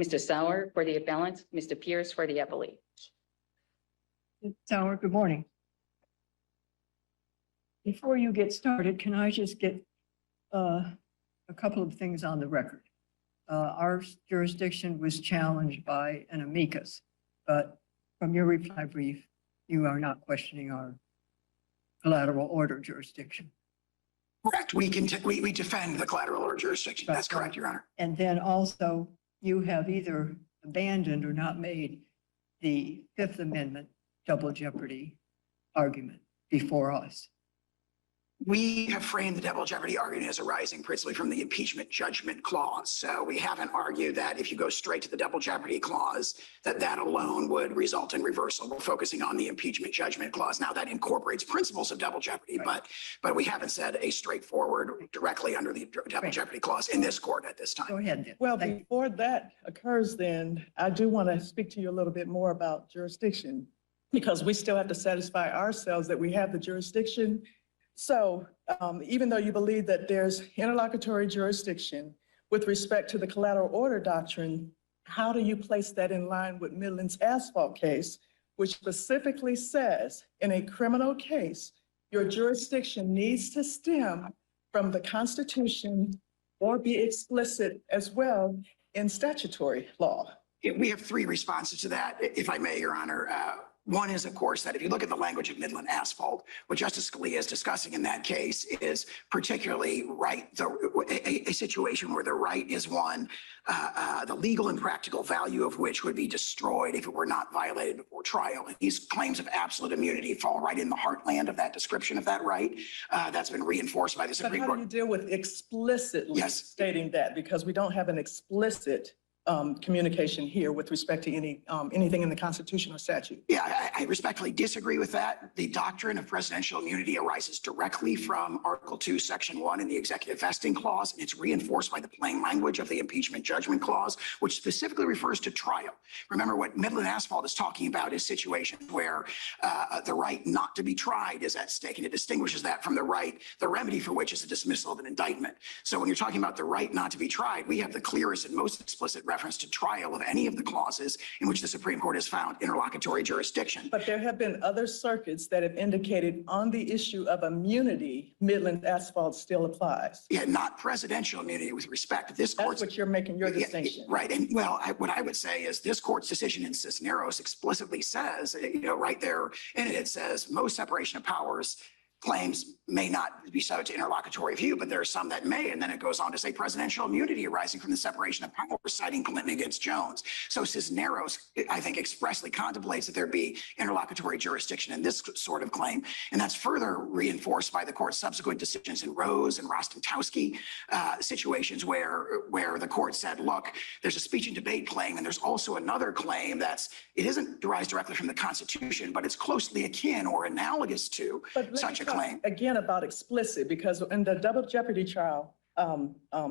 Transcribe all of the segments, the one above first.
Mr. Sauer for the appellant, Mr. Pierce for the appellate. Ms. Sauer, good morning. Before you get started, can I just get a couple of things on the record? Our jurisdiction was challenged by an amicus, but from your reply brief, you are not questioning our collateral order jurisdiction. Correct. We defend the collateral order jurisdiction. That's correct, Your Honor. And then also, you have either abandoned or not made the Fifth Amendment double jeopardy argument before us. We have framed the double jeopardy argument as arising principally from the impeachment judgment clause. So we haven't argued that if you go straight to the double jeopardy clause, that alone would result in reversal. We're focusing on the impeachment judgment clause. Now that incorporates principles of double jeopardy, Right. but we haven't said a straightforward directly under the double Right. jeopardy clause in this court at this time. Go ahead then. Well, Thank you. before that occurs, then I do want to speak to you a little bit more about jurisdiction, because we still have to satisfy ourselves that we have the jurisdiction. So even though you believe that there's interlocutory jurisdiction with respect to the collateral order doctrine, how do you place that in line with Midland's asphalt case, which specifically says in a criminal case, your jurisdiction needs to stem from the Constitution or be explicit as well in statutory law? We have three responses to that, if I may, Your Honor. One is, of course, that if you look at the language of Midland asphalt, what Justice Scalia is discussing in that case is particularly a situation where the right is one, the legal and practical value of which would be destroyed if it were not violated before trial. And these claims of absolute immunity fall right in the heartland of that description of that right. That's been reinforced by the But Supreme how Court. do you deal with explicitly Yes. stating that? Because we don't have an explicit communication here with respect to anything in the Constitution or statute. Yeah, I respectfully disagree with that. The doctrine of presidential immunity arises directly from Article 2, Section 1 in the Executive Vesting Clause, and it's reinforced by the plain language of the Impeachment Judgment Clause, which specifically refers to trial. Remember, what Midland Asphalt is talking about is situations where the right not to be tried is at stake, and it distinguishes that from the right, the remedy for which is a dismissal of an indictment. So when you're talking about the right not to be tried, we have the clearest and most explicit reference to trial of any of the clauses in which the Supreme Court has found interlocutory jurisdiction. But there have been other circuits that have indicated on the issue of immunity, Midland Asphalt still applies. Yeah, not presidential immunity with respect to this That's court's. what you're making your Yeah, distinction. right. And well, what I would say is this court's decision in Cisneros explicitly says, right there in it, it says most separation of powers claims may not be subject to interlocutory view, but there are some that may. And then it goes on to say presidential immunity arising from the separation of powers, citing Clinton against Jones. So Cisneros, I think, expressly contemplates that there be interlocutory jurisdiction in this sort of claim. And that's further reinforced by the court's subsequent decisions in Rose and Rostentowski, situations where the court said, look, there's a speech and debate claim, and there's also another claim it isn't derived directly from the Constitution, but it's closely akin or analogous to But such a let's talk claim. again about explicit, because in the double jeopardy trial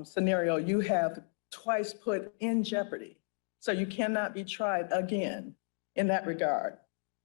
scenario, you have twice put in jeopardy. So you cannot be tried again in that regard.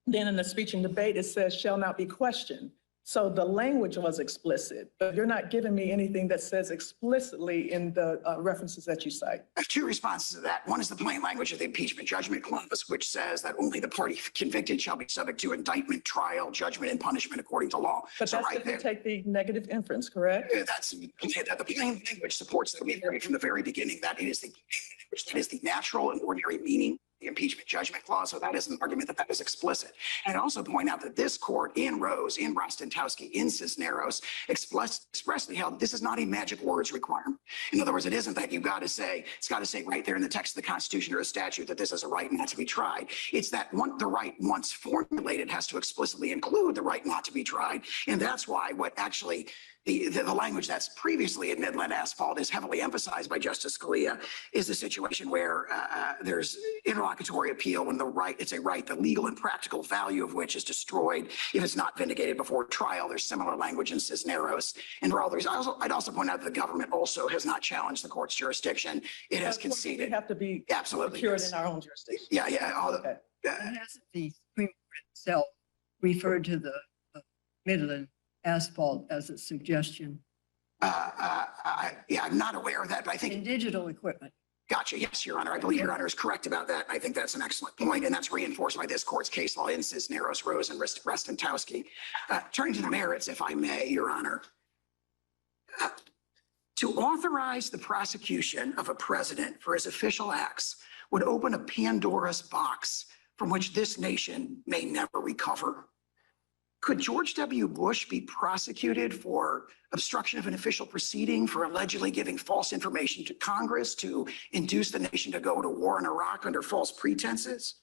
Then in the speech and debate, it says shall not be questioned. So the language was explicit, but you're not giving me anything that says explicitly in the references that you cite. I have two responses to that. One is the plain language of the impeachment judgment clause, which says that only the party convicted shall be subject to indictment, trial, judgment, and punishment according to law. But So that's right if you there, take the negative inference, correct? that's that the plain language supports that we heard from the very beginning that it is the natural and ordinary meaning of the impeachment judgment clause. So that is an argument that is explicit. And I also point out that this court in Rose, in Rostentowski, in Cisneros expressly held this is not a magic words requirement. In other words, it isn't that it's got to say right there in the text of the Constitution or a statute that this is a right not to be tried. It's that the right once formulated has to explicitly include the right not to be tried. And that's why what actually the language that's previously in Midland Asphalt is heavily emphasized by Justice Scalia is the situation where there's interlocutory appeal when it's a right, the legal and practical value of which is destroyed if it's not vindicated before trial. There's similar language in Cisneros. And for all those, I'd also point out that the government also has not challenged the court's jurisdiction. It has conceded. We have to be Absolutely. secured Yes. in our own jurisdiction. Yeah. Okay. And hasn't the Supreme Court itself referred to the Midland Asphalt as a suggestion I'm not aware of that, but I think in digital equipment? Gotcha. Yes, Your Honor. I believe Your Honor is correct about that. I think that's an excellent point, and that's reinforced by this court's case law in Cisneros, Rose, and Restantowski. Turning to the merits, if I may, Your Honor. To authorize the prosecution of a president for his official acts would open a Pandora's box from which this nation may never recover. Could George W. Bush be prosecuted for obstruction of an official proceeding for allegedly giving false information to Congress to induce the nation to go to war in Iraq under false pretenses?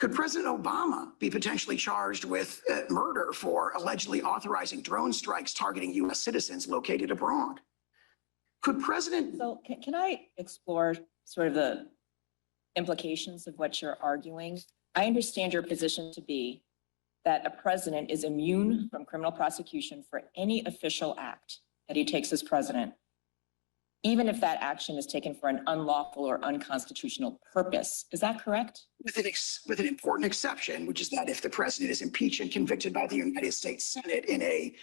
Could President Obama be potentially charged with murder for allegedly authorizing drone strikes targeting U.S. citizens located abroad? Could President So can I explore sort of the implications of what you're arguing? I understand your position to be that a president is immune from criminal prosecution for any official act that he takes as president, even if that action is taken for an unlawful or unconstitutional purpose. Is that correct? with an important exception, which is that if the president is impeached and convicted by the United States Senate in a,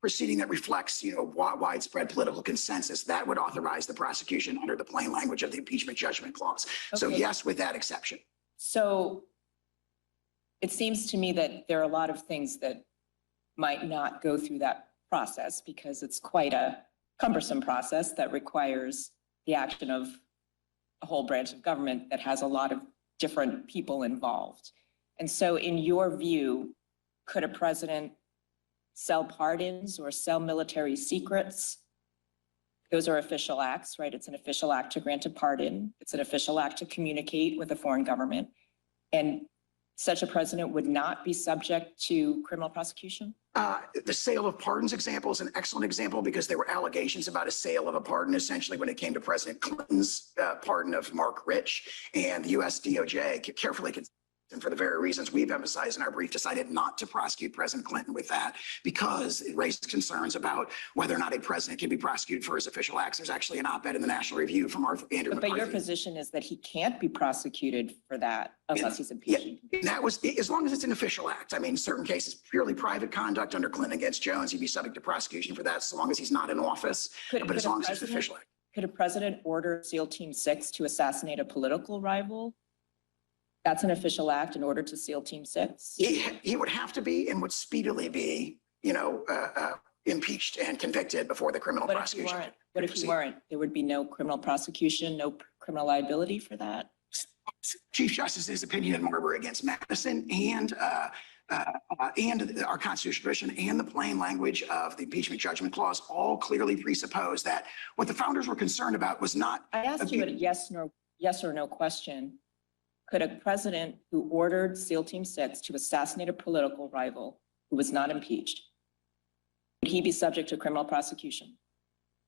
proceeding that reflects, widespread political consensus, that would authorize the prosecution under the plain language of the impeachment judgment clause. So Okay. yes, with that exception. So it seems to me that there are a lot of things that might not go through that process because it's quite a cumbersome process that requires the action of a whole branch of government that has a lot of different people involved. And so in your view, could a president sell pardons or sell military secrets? Those are official acts, right? It's an official act to grant a pardon. It's an official act to communicate with a foreign government. And such a president would not be subject to criminal prosecution? The sale of pardons example is an excellent example because there were allegations about a sale of a pardon essentially when it came to President Clinton's pardon of Mark Rich, and the U.S. DOJ carefully considered, and for the very reasons we've emphasized in our brief, decided not to prosecute President Clinton with that because it raised concerns about whether or not a president can be prosecuted for his official acts. There's actually an op-ed in the National Review from Andrew But your McCarthy. position is that he can't be prosecuted for that unless he's impeached. And that was, as long as it's an official act. I mean, certain cases, purely private conduct under Clinton against Jones, he'd be subject to prosecution for that so long as he's not in office. But as long as it's an official act. Could a president order SEAL Team 6 to assassinate a political rival? That's an official act in order to SEAL Team 6? He would have to be and would speedily be, impeached and convicted before the criminal What if you prosecution. weren't? What if you weren't? There would be no criminal prosecution, no criminal liability for that? Chief Justice's opinion in Marbury against Madison and our constitutional tradition and the plain language of the impeachment judgment clause all clearly presuppose that what the founders were concerned about was not. I asked you a yes or no question. Could a president who ordered SEAL Team 6 to assassinate a political rival who was not impeached, would he be subject to criminal prosecution?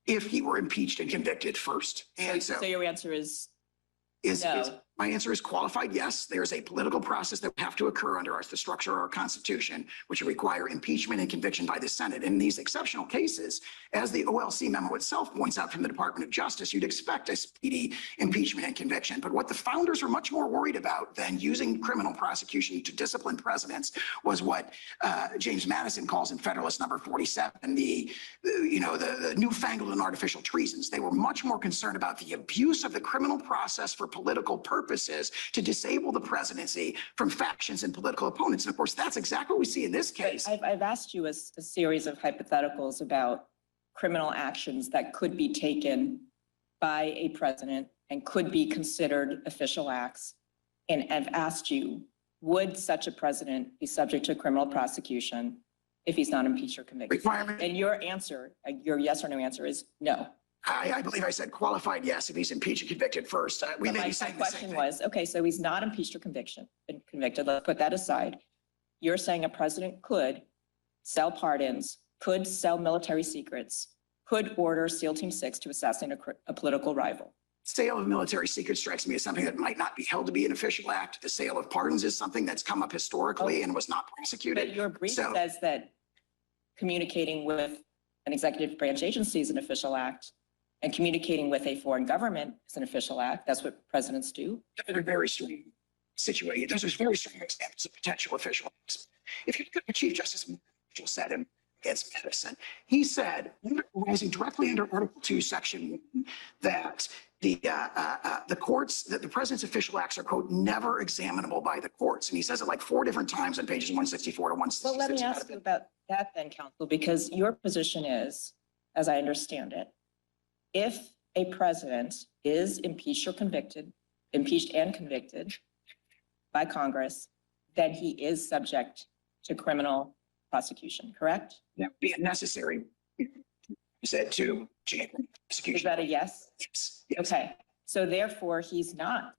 If he were impeached and convicted first. And so your answer is no. My answer is qualified yes. There's a political process that would have to occur under the structure of our Constitution, which would require impeachment and conviction by the Senate. In these exceptional cases, as the OLC memo itself points out from the Department of Justice, you'd expect a speedy impeachment and conviction. But what the founders were much more worried about than using criminal prosecution to discipline presidents was what James Madison calls in Federalist Number 47, the newfangled and artificial treasons. They were much more concerned about the abuse of the criminal process for political purposes to disable the presidency from factions and political opponents. And of course, that's exactly what we see in this case. I've asked you a series of hypotheticals about criminal actions that could be taken by a president and could be considered official acts. And I've asked you, would such a president be subject to criminal prosecution if he's not impeached or convicted? Requirement. And your answer, your yes or no answer is no. I believe I said qualified yes if he's impeached and convicted first. We may be saying the same question thing. was, okay, so he's not impeached or been convicted. Let's put that aside. You're saying a president could sell pardons, could sell military secrets, could order SEAL Team 6 to assassinate a political rival. Sale of military secrets strikes me as something that might not be held to be an official act. The sale of pardons is something that's come up historically and was not prosecuted. But your brief So- says that communicating with an executive branch agency is an official act, and communicating with a foreign government is an official act. That's what presidents do. They're very strong situations. Those are very strong examples of potential official acts. If you look at what Chief Justice Mitchell said in against Madison. He said, rising directly under Article 2, Section 1, that the courts, that the president's official acts are, quote, never examinable by the courts. And he says it like 4 different times on pages 164 to 166. Well, let me ask you about that then, counsel, because your position is, as I understand it, if a president is impeached or convicted, impeached and convicted by Congress, then he is subject to criminal prosecution, correct? That would be a necessary, said to prosecution. Is that a yes? Yes, yes. Okay, so therefore, he's not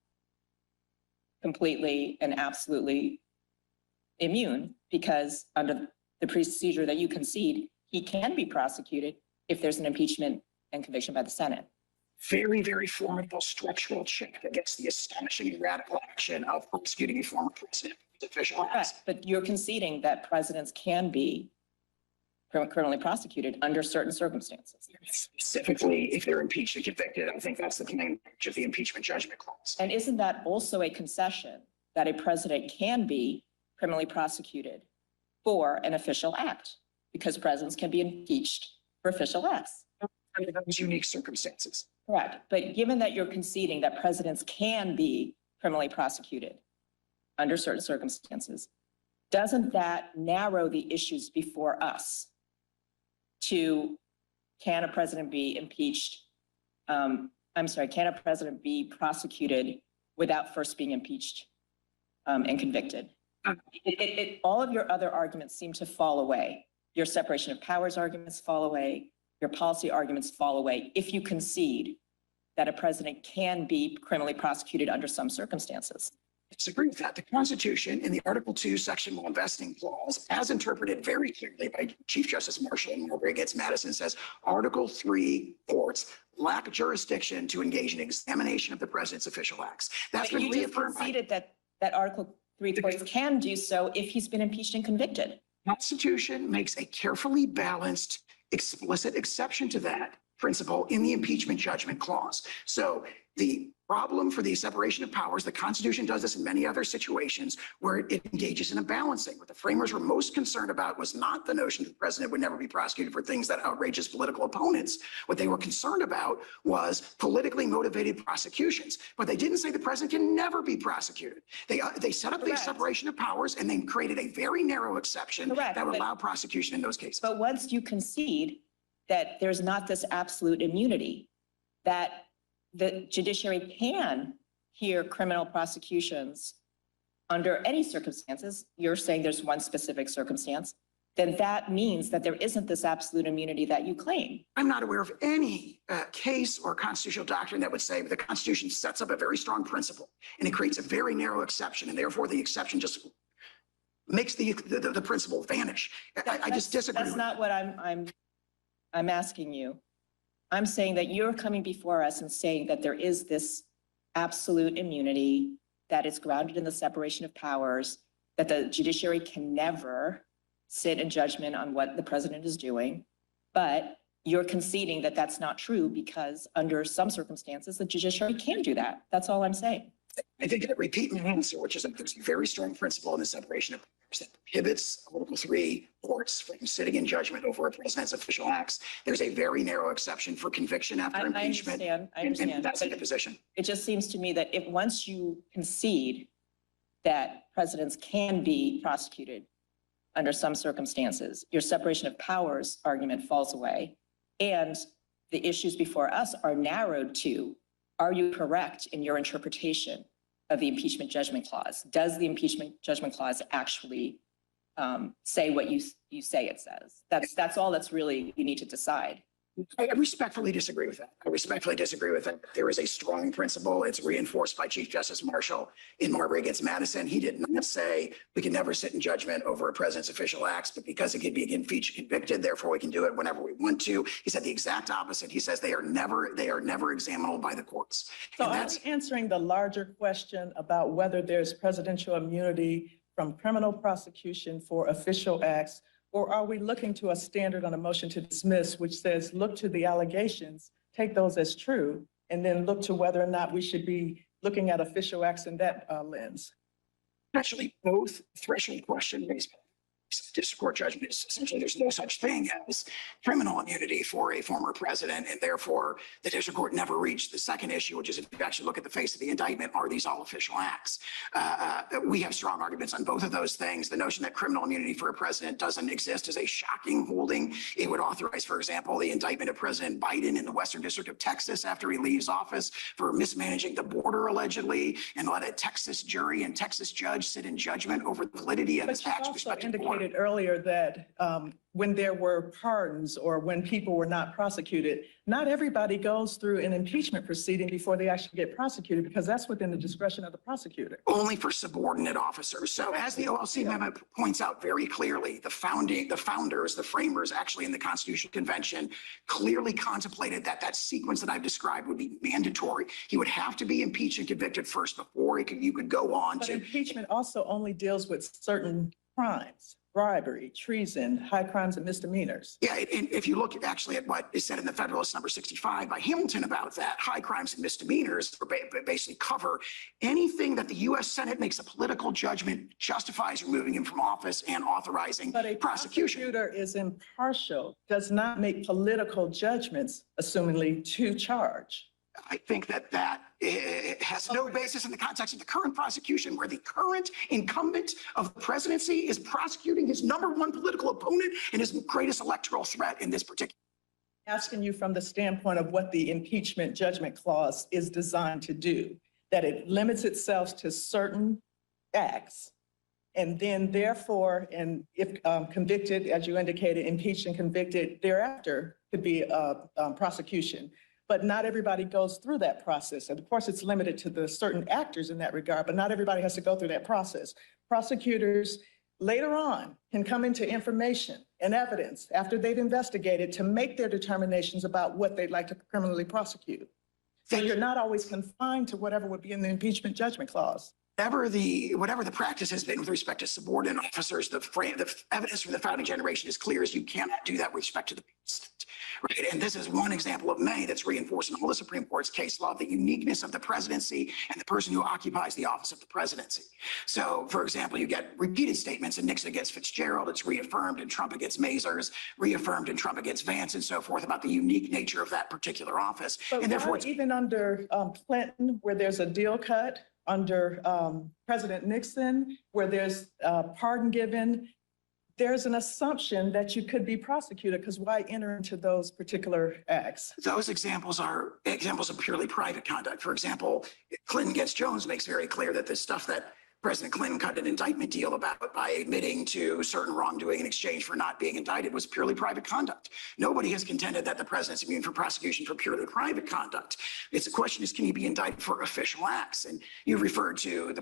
completely and absolutely immune, because under the procedure that you concede, he can be prosecuted if there's an impeachment and conviction by the Senate. Very, very formidable structural check against the astonishing and radical action of prosecuting a former president with official Correct, acts. but you're conceding that presidents can be criminally prosecuted under certain circumstances. Specifically, if they're impeached and convicted, I think that's the plain language of the impeachment judgment clause. And isn't that also a concession that a president can be criminally prosecuted for an official act? Because presidents can be impeached for official acts. Under those unique circumstances. Correct. But given that you're conceding that presidents can be criminally prosecuted under certain circumstances, doesn't that narrow the issues before us to, can a president be impeached? Can a president be prosecuted without first being impeached and convicted? All of your other arguments seem to fall away. Your separation of powers arguments fall away. Your policy arguments fall away if you concede that a president can be criminally prosecuted under some circumstances. I disagree with that. The Constitution in the Article 2, Section 1 vesting clause, as interpreted very clearly by Chief Justice Marshall in Marbury against Madison, says Article 3 courts lack jurisdiction to engage in examination of the president's official acts. That's But been you just reaffirmed by conceded that Article 3 courts can do so if he's been impeached and convicted. the Constitution makes a carefully balanced, explicit exception to that principle in the impeachment judgment clause. So the problem for the separation of powers, the Constitution does this in many other situations where it engages in a balancing. What the framers were most concerned about was not the notion that the president would never be prosecuted for things that outrage his political opponents. What they were concerned about was politically motivated prosecutions. But they didn't say the president can never be prosecuted. They set up the Correct. separation of powers and then created a very narrow exception Correct, that would but- allow prosecution in those cases. But once you concede that there's not this absolute immunity, that the judiciary can hear criminal prosecutions under any circumstances, you're saying there's one specific circumstance, then that means that there isn't this absolute immunity that you claim. I'm not aware of any case or constitutional doctrine that would say the Constitution sets up a very strong principle and it creates a very narrow exception, and therefore the exception just makes the principle vanish. I just disagree. That's with not what I'm asking you. I'm saying that you're coming before us and saying that there is this absolute immunity that is grounded in the separation of powers, that the judiciary can never sit in judgment on what the president is doing. But you're conceding that that's not true because under some circumstances, the judiciary can do that. That's all I'm saying. I think that repeat my answer, which is there's a very strong principle in the separation of powers that prohibits Article 3 courts from sitting in judgment over a president's official acts. There's a very narrow exception for conviction after I impeachment. understand. And that's but the position. it just seems to me that if once you concede that presidents can be prosecuted under some circumstances, your separation of powers argument falls away. And the issues before us are narrowed to, are you correct in your interpretation of the impeachment judgment clause? Does the impeachment judgment clause actually say what you say it says? That's all that's really you need to decide. I respectfully disagree with that. I respectfully disagree with that. There is a strong principle. It's reinforced by Chief Justice Marshall in Marbury against Madison. He did not say we can never sit in judgment over a president's official acts, but because it could be impeached, convicted, therefore we can do it whenever we want to. He said the exact opposite. He says they are never examinable by the courts. So And are that's we answering the larger question about whether there's presidential immunity from criminal prosecution for official acts? Or are we looking to a standard on a motion to dismiss, which says, look to the allegations, take those as true, and then look to whether or not we should be looking at official acts in that lens? actually both threshold question raised by district court judgment is essentially there's no such thing as criminal immunity for a former president, and therefore the district court never reached the second issue, which is if you actually look at the face of the indictment, are these all official acts? We have strong arguments on both of those things. The notion that criminal immunity for a president doesn't exist is a shocking holding. It would authorize, for example, the indictment of President Biden in the Western District of Texas after he leaves office for mismanaging the border allegedly, and let a Texas jury and Texas judge sit in judgment over the validity of his But you acts with also respect to the border. indicated earlier that when there were pardons or when people were not prosecuted, not everybody goes through an impeachment proceeding before they actually get prosecuted, because that's within the discretion of the prosecutor. Only for subordinate officers. So as the OLC amendment points out very clearly, the founders, the framers actually in the Constitutional Convention clearly contemplated that that sequence that I've described would be mandatory. He would have to be impeached and convicted first before you could go on But to. impeachment also only deals with certain crimes, bribery, treason, high crimes and misdemeanors. Yeah, and if you look actually at what is said in the Federalist number 65 by Hamilton about that, high crimes and misdemeanors basically cover anything that the U.S. Senate makes a political judgment justifies removing him from office and authorizing But a prosecution. prosecutor is impartial, does not make political judgments, assumingly, to charge. I think that has no basis in the context of the current prosecution, where the current incumbent of the presidency is prosecuting his number one political opponent and his greatest electoral threat in this particular. Asking you from the standpoint of what the impeachment judgment clause is designed to do, that it limits itself to certain acts. And then therefore, and if convicted, as you indicated, impeached and convicted, thereafter could be prosecution. But not everybody goes through that process. And of course, it's limited to the certain actors in that regard, but not everybody has to go through that process. Prosecutors later on can come into information and evidence after they've investigated to make their determinations about what they'd like to criminally prosecute. So you're not always confined to whatever would be in the impeachment judgment clause. Whatever the practice has been with respect to subordinate officers, the evidence from the founding generation is clear as you cannot do that with respect to the president. Right. And this is one example of many that's reinforced in all the Supreme Court's case law, the uniqueness of the presidency and the person who occupies the office of the presidency. So, for example, you get repeated statements in Nixon against Fitzgerald. It's reaffirmed in Trump against Mazars, reaffirmed in Trump against Vance and so forth about the unique nature of that particular office. But And therefore, why even under Clinton, where there's a deal cut, under President Nixon, where there's pardon given, there's an assumption that you could be prosecuted, because why enter into those particular acts? those examples are examples of purely private conduct. For example, Clinton against Jones makes very clear that the stuff that President Clinton cut an indictment deal about by admitting to certain wrongdoing in exchange for not being indicted was purely private conduct. Nobody has contended that the president's immune from prosecution for purely private conduct. It's the question is, can he be indicted for official acts? And you referred to the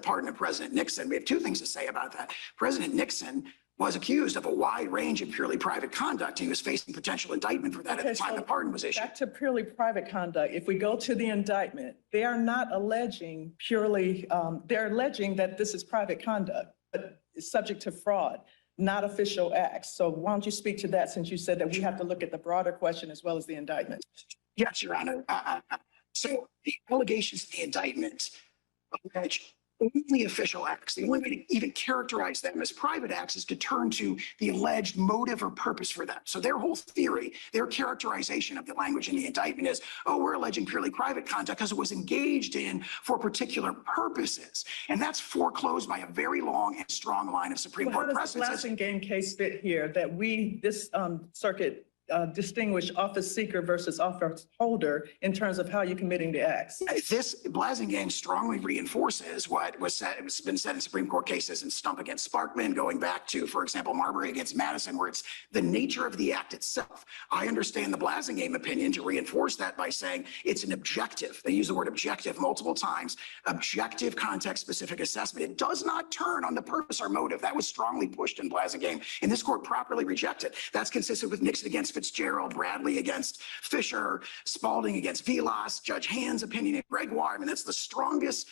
pardon of President Nixon. We have two things to say about that. President Nixon was accused of a wide range of purely private conduct. He was facing potential indictment for that at the Okay, time so the pardon was issued. Back to purely private conduct. If we go to the indictment, they are not alleging purely, they're alleging that this is private conduct, but it's subject to fraud, not official acts. So why don't you speak to that, since you said that we have to look at the broader question as well as the indictment? Yes, Your Honor. So the allegations in the indictment allege only official acts. The only way to even characterize them as private acts is to turn to the alleged motive or purpose for them. So their whole theory, their characterization of the language in the indictment is, oh, we're alleging purely private conduct because it was engaged in for particular purposes. And that's foreclosed by a very long and strong line of Supreme Well, how Court does the precedents. Blasingame case fit here, that this circuit distinguish office seeker versus office holder in terms of how you're committing the acts? This Blasingame strongly reinforces what was said. It's been said in Supreme Court cases in Stump against Sparkman, going back to, for example, Marbury against Madison, where it's the nature of the act itself. I understand the Blasingame opinion to reinforce that by saying it's an objective. They use the word objective multiple times. Objective, context-specific assessment. It does not turn on the purpose or motive. That was strongly pushed in Blasingame, and this court properly rejected. That's consistent with Nixon against Fitzgerald, Bradley against Fisher, Spalding against Vilas, Judge Hand's opinion in Gregoire. I mean, that's the strongest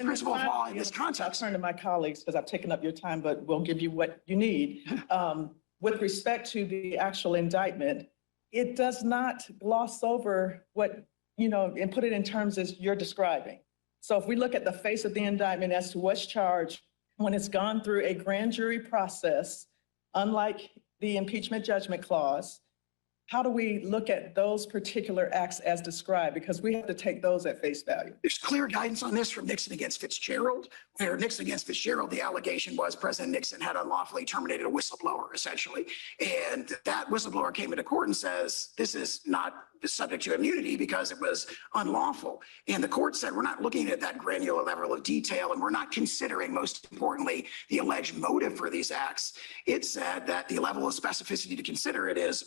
principle of law in this I'll context. turn to my colleagues because I've taken up your time, but we'll give you what you need. With respect to the actual indictment, it does not gloss over what, and put it in terms as you're describing. So if we look at the face of the indictment as to what's charged, when it's gone through a grand jury process, unlike the impeachment judgment clause, how do we look at those particular acts as described? Because we have to take those at face value. There's clear guidance on this from Nixon against Fitzgerald, where Nixon against Fitzgerald, the allegation was President Nixon had unlawfully terminated a whistleblower, essentially. And that whistleblower came into court and says, this is not subject to immunity because it was unlawful. And the court said, we're not looking at that granular level of detail, and we're not considering, most importantly, the alleged motive for these acts. It said that the level of specificity to consider it is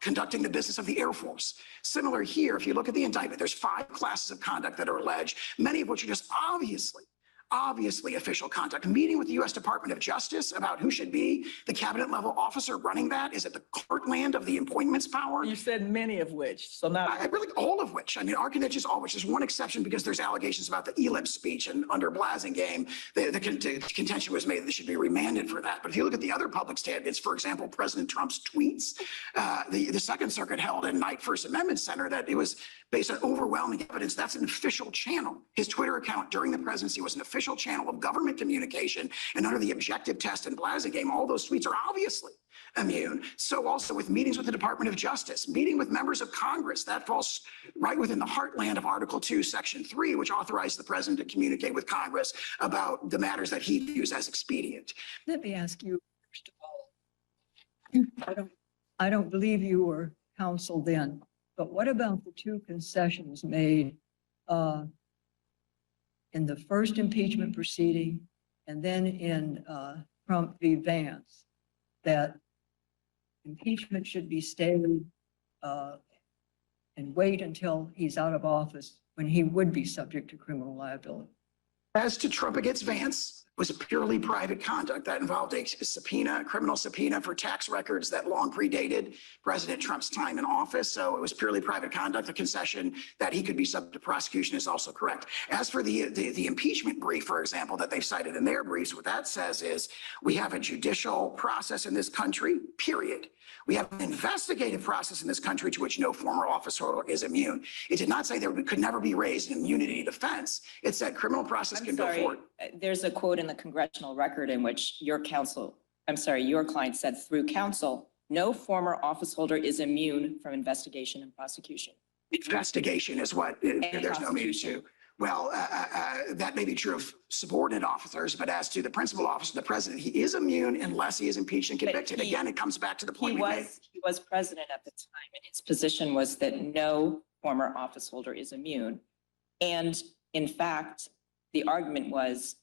conducting the business of the Air Force. Similar here, if you look at the indictment, there's 5 classes of conduct that are alleged, many of which are just obviously official conduct. Meeting with the U.S. Department of Justice about who should be the cabinet level officer running that. Is it the heartland of the appointments power? You said many of which, so now. I really, all of which. I mean, Arcanich is all which. There's one exception because there's allegations about the ellipse speech, and under Blasingame, the contention was made that they should be remanded for that. But if you look at the other public statements, for example, President Trump's tweets, the Second Circuit held in Knight First Amendment Center that it was based on overwhelming evidence. That's an official channel. His Twitter account during the presidency was an official channel of government communication. And under the objective test and Blasingame, all those tweets are obviously immune. So also with meetings with the Department of Justice, meeting with members of Congress, that falls right within the heartland of Article 2, Section 3, which authorizes the president to communicate with Congress about the matters that he views as expedient. Let me ask you, first of all, I don't believe you were counsel then, but what about the 2 concessions made in the first impeachment proceeding and then in Trump v. Vance, that impeachment should be stayed and wait until he's out of office when he would be subject to criminal liability? As to Trump against Vance, was a purely private conduct that involved a subpoena, a criminal subpoena for tax records that long predated President Trump's time in office. So it was purely private conduct. The concession that he could be subject to prosecution is also correct. As for the impeachment brief, for example, that they cited in their briefs, what that says is we have a judicial process in this country, period. We have an investigative process in this country to which no former office holder is immune. It did not say there could never be raised an immunity defense. It said criminal process can go forward. There's a quote in the congressional record in which your client said through counsel, no former office holder is immune from investigation and prosecution. Investigation is what there's no immunity to. Well, that may be true of subordinate officers, but as to the principal officer, the president, he is immune unless he is impeached and convicted. Again, it comes back to the point He was president at the time, and his position was that no former office holder is immune. And in fact, the argument was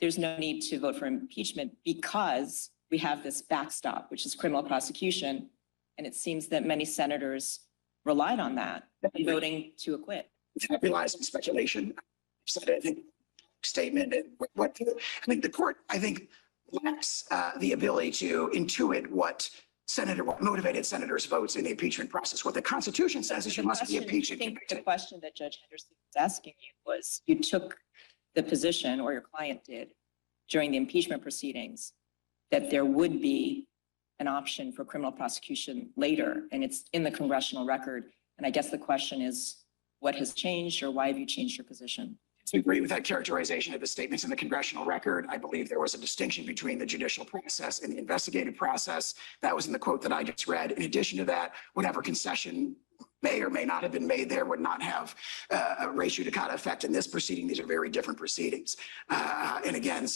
there's no need to vote for impeachment because we have this backstop, which is criminal prosecution. And it seems that many senators relied on that in voting to acquit. That relies on speculation. Said, I think, statement. The court, I think, lacks the ability to intuit what motivated senators' votes in the impeachment process. What the Constitution says is you must be impeached and convicted. The question that Judge Henderson was asking you was, you took the position, or your client did, during the impeachment proceedings, that there would be an option for criminal prosecution later, and it's in the congressional record. And I guess the question is, what has changed, or why have you changed your position? To agree with that characterization of the statements in the congressional record, I believe there was a distinction between the judicial process and the investigative process. That was in the quote that I just read. In addition to that, whatever concession may or may not have been made there would not have a res judicata effect in this proceeding. These are very different proceedings. And again,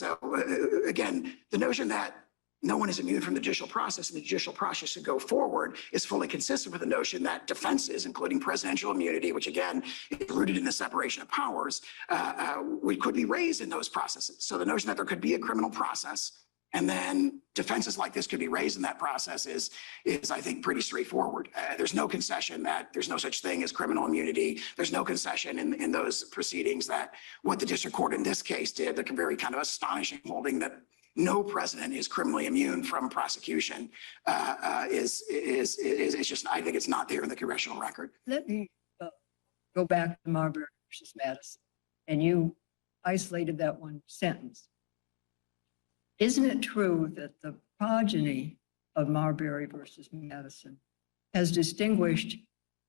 the notion that no one is immune from the judicial process and the judicial process should go forward is fully consistent with the notion that defenses, including presidential immunity, which again is rooted in the separation of powers, could be raised in those processes. So the notion that there could be a criminal process and then defenses like this could be raised in that process is I think, pretty straightforward. There's no concession that there's no such thing as criminal immunity. There's no concession in those proceedings that what the district court in this case did, the very kind of astonishing holding that no president is criminally immune from prosecution is just, I think it's not there in the congressional record. Let me go back to Marbury versus Madison, and you isolated that one sentence. Isn't it true that the progeny of Marbury versus Madison has distinguished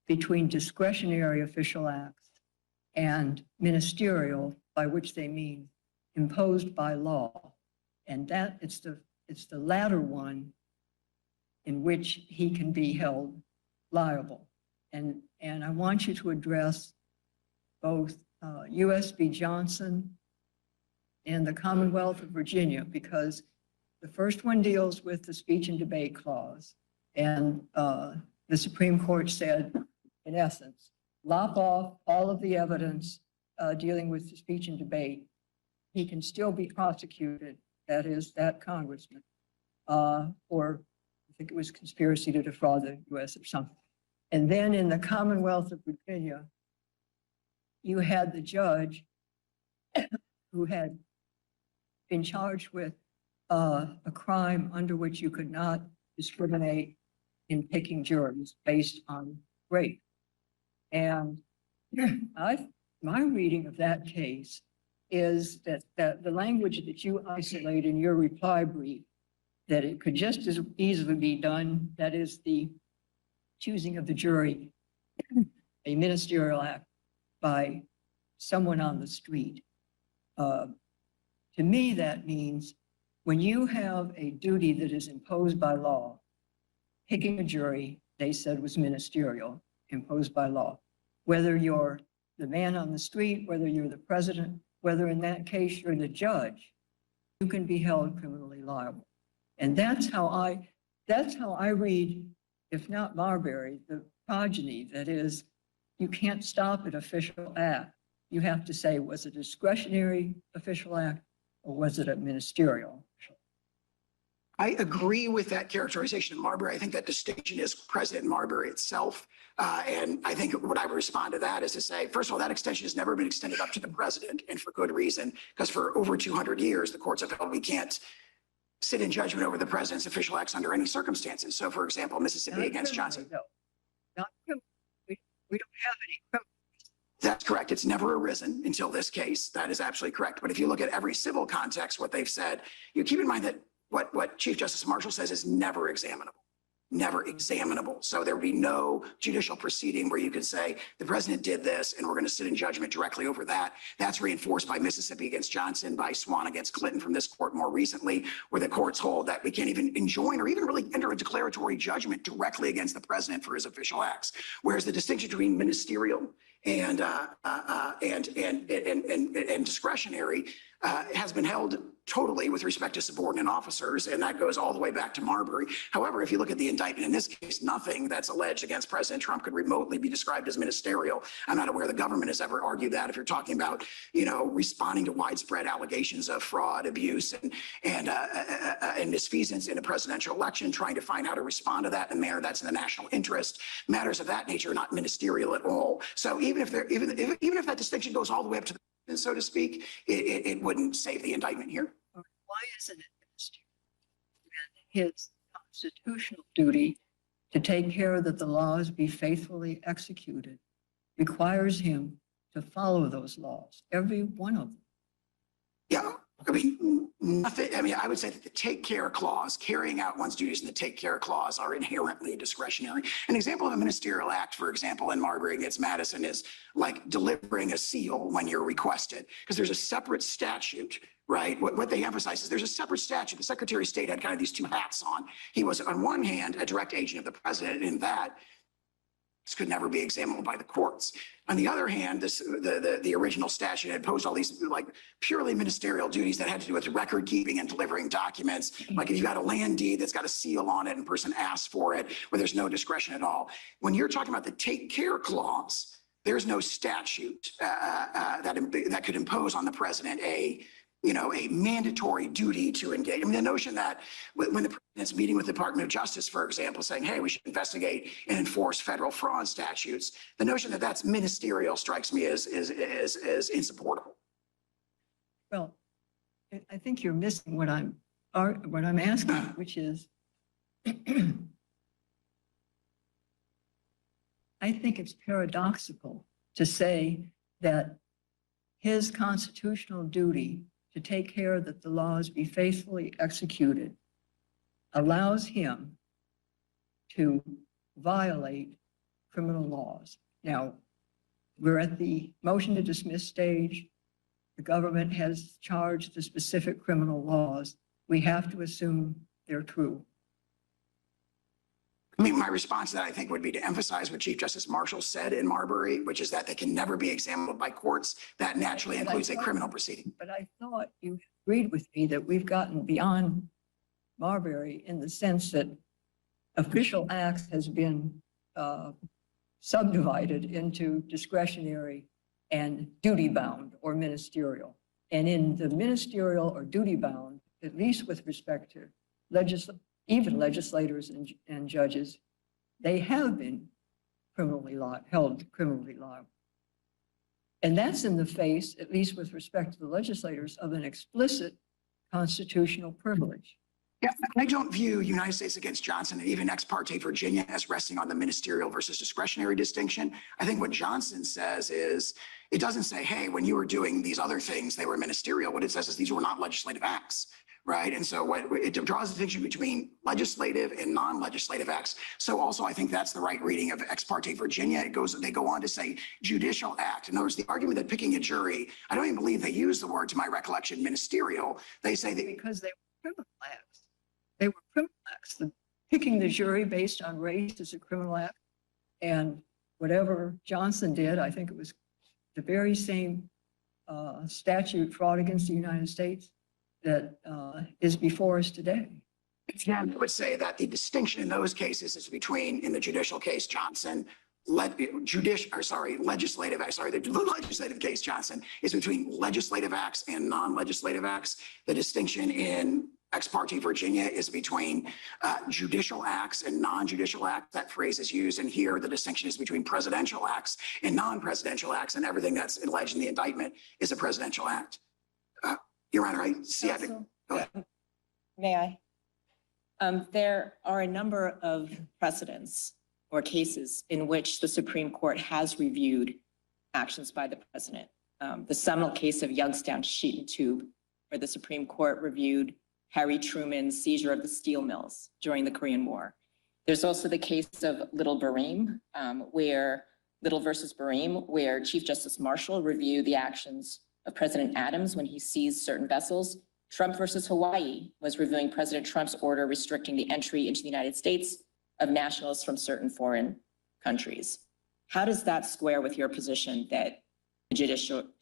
between discretionary official acts and ministerial, by which they mean imposed by law? And that it's the latter one in which he can be held liable. And I want you to address both U.S. v. Johnson and the Commonwealth of Virginia, because the first one deals with the speech and debate clause. And the Supreme Court said, in essence, lop off all of the evidence dealing with the speech and debate. He can still be prosecuted, that is, that congressman, for, I think it was conspiracy to defraud the U.S. or something. And then in the Commonwealth of Virginia, you had the judge who had been charged with a crime under which you could not discriminate in picking juries based on race. And my reading of that case is that the language that you isolate in your reply brief, that it could just as easily be done, that is the choosing of the jury, a ministerial act by someone on the street. To me, that means when you have a duty that is imposed by law, picking a jury, they said was ministerial, imposed by law. Whether you're the man on the street, whether you're the president, whether in that case you're the judge, you can be held criminally liable. And that's how I read, if not Marbury, the progeny. That is, you can't stop an official act. You have to say, was it a discretionary official act or was it a ministerial? I agree with that characterization of Marbury. I think that distinction is present in Marbury itself. And I think what I would respond to that is to say, first of all, that extension has never been extended up to the president, and for good reason, because for over 200 years, the courts have held we can't sit in judgment over the president's official acts under any circumstances. So, for example, Mississippi Not against criminally, Johnson. though. Not criminally. We don't have any criminal. That's correct. It's never arisen until this case. That is absolutely correct. But if you look at every civil context, what they've said, you keep in mind that what Chief Justice Marshall says is never examinable. Never examinable. So there would be no judicial proceeding where you could say the president did this and we're going to sit in judgment directly over that. That's reinforced by Mississippi against Johnson, by Swan against Clinton from this court more recently, where the courts hold that we can't even enjoin or even really enter a declaratory judgment directly against the president for his official acts. Whereas the distinction between ministerial and discretionary has been held totally with respect to subordinate officers, and that goes all the way back to Marbury. However, if you look at the indictment in this case, nothing that's alleged against President Trump could remotely be described as ministerial. I'm not aware the government has ever argued that. If you're talking about, responding to widespread allegations of fraud, abuse, and misfeasance in a presidential election, trying to find how to respond to that in a manner that's in the national interest, matters of that nature are not ministerial at all. So even if that distinction goes all the way up to the and so to speak, it wouldn't save the indictment here. Why isn't it ministerial? His constitutional duty to take care that the laws be faithfully executed requires him to follow those laws, every one of them. Yeah, nothing. I would say that the take care clause, carrying out one's duties in the take care clause, are inherently discretionary. An example of a ministerial act, for example, in Marbury against Madison is like delivering a seal when you're requested, because there's a separate statute, right? What they emphasize is there's a separate statute. The Secretary of State had kind of these two hats on. He was, on one hand, a direct agent of the president, in that this could never be examined by the courts. On the other hand, the original statute had imposed all these like purely ministerial duties that had to do with record keeping and delivering documents. Like if you got a land deed that's got a seal on it and person asks for it, where there's no discretion at all. When you're talking about the take care clause, there's no statute that could impose on the president a mandatory duty to engage. I mean, the notion that when the president's meeting with the Department of Justice, for example, saying, hey, we should investigate and enforce federal fraud statutes, the notion that that's ministerial strikes me as insupportable. Well, I think you're missing what I'm asking, which is, I think it's paradoxical to say that his constitutional duty to take care that the laws be faithfully executed allows him to violate criminal laws. Now, we're at the motion to dismiss stage. The government has charged the specific criminal laws. we have to assume they're true. I mean, my response to that, I think, would be to emphasize what Chief Justice Marshall said in Marbury, which is that they can never be examined by courts. That naturally But I includes a thought- criminal proceeding. But I thought you agreed with me that we've gotten beyond Marbury in the sense that official acts has been subdivided into discretionary and duty-bound or ministerial. And in the ministerial or duty-bound, at least with respect to even legislators and judges, they have been held criminally liable. And that's in the face, at least with respect to the legislators, of an explicit constitutional privilege. Yeah, I don't view United States against Johnson and even Ex parte Virginia as resting on the ministerial versus discretionary distinction. I think what Johnson says is, it doesn't say, hey, when you were doing these other things, they were ministerial. What it says is these were not legislative acts, right? And so it draws a distinction between legislative and non-legislative acts. So also, I think that's the right reading of Ex parte Virginia. They go on to say judicial act. In other words, the argument that picking a jury, I don't even believe they use the word, to my recollection, ministerial. They say that Because they were criminal acts. They were criminal acts. Picking the jury based on race is a criminal act. And whatever Johnson did, I think it was the very same statute, fraud against the United States, that is before us today. again, I would say that the distinction in those cases is between, in the judicial case, Johnson, the legislative case, Johnson, is between legislative acts and non-legislative acts. The distinction in Ex parte Virginia is between judicial acts and non-judicial acts. That phrase is used. And here, the distinction is between presidential acts and non-presidential acts. And everything that's alleged in the indictment is a presidential act. Your Honor, I see. Counsel, Go ahead. May I? There are a number of precedents or cases in which the Supreme Court has reviewed actions by the president. The seminal case of Youngstown Sheet and Tube, where the Supreme Court reviewed Harry Truman's seizure of the steel mills during the Korean War. There's also the case of Little versus Bareem, where Chief Justice Marshall reviewed the actions of President Adams when he seized certain vessels. Trump versus Hawaii was reviewing President Trump's order restricting the entry into the United States of nationals from certain foreign countries. How does that square with your position that the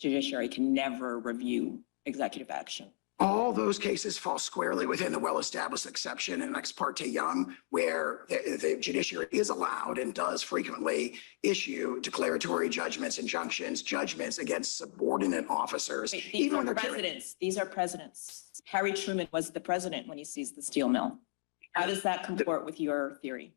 judiciary can never review executive action? All those cases fall squarely within the well-established exception in Ex parte Young, where the judiciary is allowed and does frequently issue declaratory judgments, injunctions, judgments against subordinate officers. Wait, these are presidents. Harry Truman was the president when he seized the steel mill. How does that comport with your theory?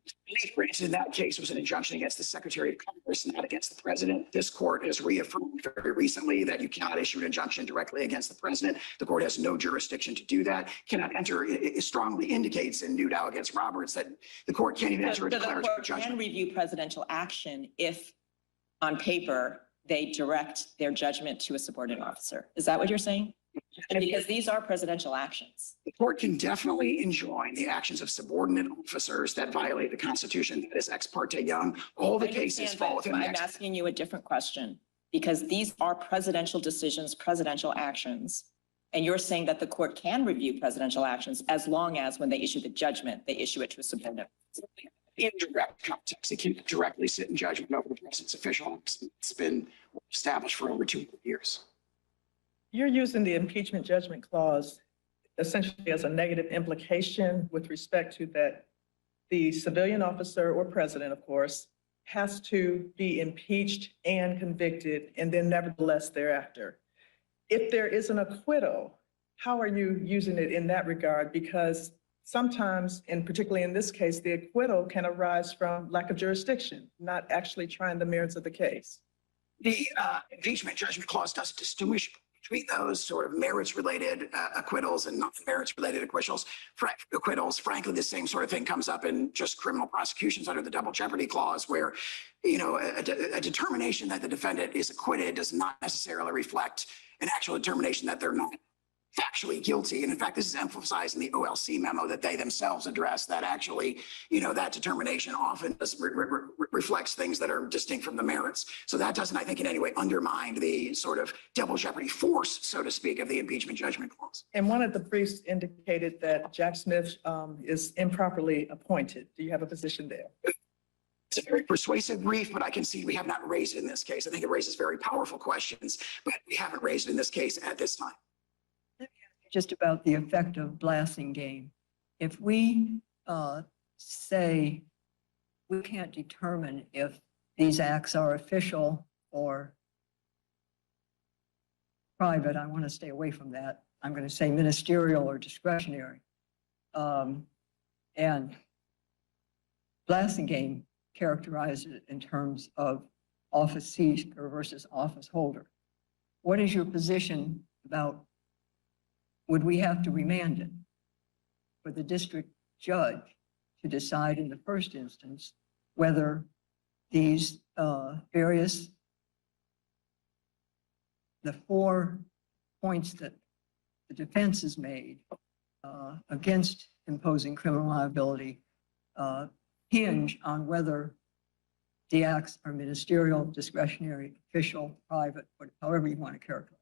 In that case, was an injunction against the Secretary of Congress, not against the president. This court has reaffirmed very recently that you cannot issue an injunction directly against the president. The court has no jurisdiction to do that. Cannot enter. It strongly indicates in Newdow against Roberts that the court can't even enter a declaratory The court judgment. can review presidential action if, on paper, they direct their judgment to a subordinate officer. Is that what you're saying? Because these are presidential actions. The court can definitely enjoin the actions of subordinate officers that violate the Constitution. That is Ex parte Young. All the I cases understand, fall but within the I'm asking you a different question, because these are presidential decisions, presidential actions. And you're saying that the court can review presidential actions as long as when they issue the judgment, they issue it to a subordinate. In direct context. It can directly sit in judgment over the president's official acts. It's been established for over 2 years. You're using the impeachment judgment clause essentially as a negative implication with respect to that the civilian officer or president, of course, has to be impeached and convicted and then nevertheless thereafter. If there is an acquittal, how are you using it in that regard? Because sometimes, and particularly in this case, the acquittal can arise from lack of jurisdiction, not actually trying the merits of the case. The impeachment judgment clause doesn't distinguish between those sort of merits-related acquittals and non-merits-related acquittals. Frankly, the same sort of thing comes up in just criminal prosecutions under the double jeopardy clause, where, you know, a determination that the defendant is acquitted does not necessarily reflect an actual determination that they're not factually guilty. And in fact, this is emphasized in the OLC memo that they themselves address, that actually, that determination often reflects things that are distinct from the merits. So that doesn't, I think, in any way undermine the sort of double jeopardy force, so to speak, of the impeachment judgment clause. And one of the briefs indicated that Jack Smith is improperly appointed. Do you have a position there? It's a very persuasive brief, but I can see we have not raised it in this case. I think it raises very powerful questions, but we haven't raised it in this case at this time. Just about the effect of Blasingame. If we say we can't determine if these acts are official or private, I want to stay away from that. I'm going to say ministerial or discretionary. And Blasingame characterizes it in terms of office seeker versus office holder. What is your position about, would we have to remand it for the district judge to decide in the first instance whether these the 4 points that the defense has made against imposing criminal liability hinge on whether the acts are ministerial, discretionary, official, private, however you want to characterize it?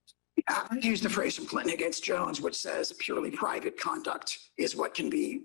I used a phrase from Clinton against Jones, which says purely private conduct is what can be,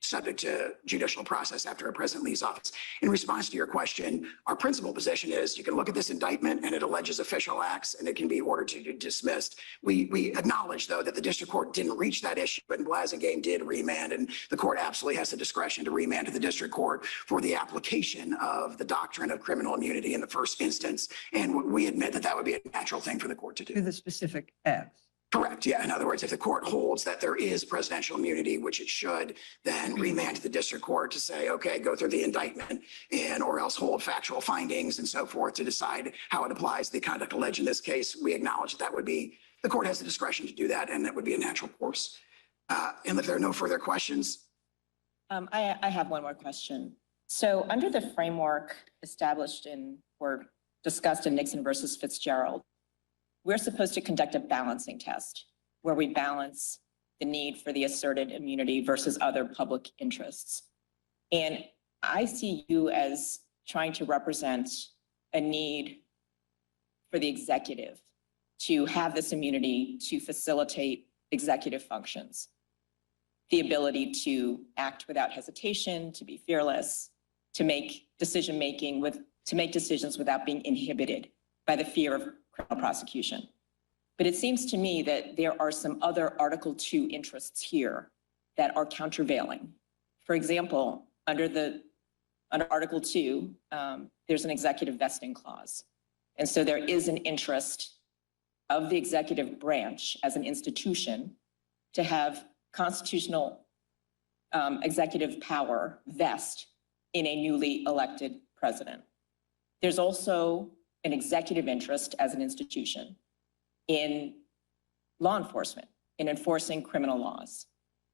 subject to judicial process after a president leaves office. In response to your question, our principal position is you can look at this indictment and it alleges official acts and it can be ordered to be dismissed. We acknowledge, though, that the district court didn't reach that issue, but Blasingame did remand, and the court absolutely has the discretion to remand to the district court for the application of the doctrine of criminal immunity in the first instance. And we admit that that would be a natural thing for the court to do. To the specific acts. Correct. Yeah. In other words, if the court holds that there is presidential immunity, which it should, then remand to the district court to say, okay, go through the indictment or else hold factual findings and so forth to decide how it applies to the conduct alleged in this case. We acknowledge that would be, the court has the discretion to do that, and that would be a natural course. And if there are no further questions. I have one more question. So under the framework established or discussed in Nixon versus Fitzgerald, we're supposed to conduct a balancing test where we balance the need for the asserted immunity versus other public interests. And I see you as trying to represent a need for the executive to have this immunity to facilitate executive functions, the ability to act without hesitation, to be fearless, to make decisions without being inhibited by the fear of criminal prosecution. But it seems to me that there are some other Article 2 interests here that are countervailing. For example, under Article 2, there's an executive vesting clause. And so there is an interest of the executive branch as an institution to have constitutional executive power vest in a newly elected president. There's also an executive interest as an institution in law enforcement, in enforcing criminal laws.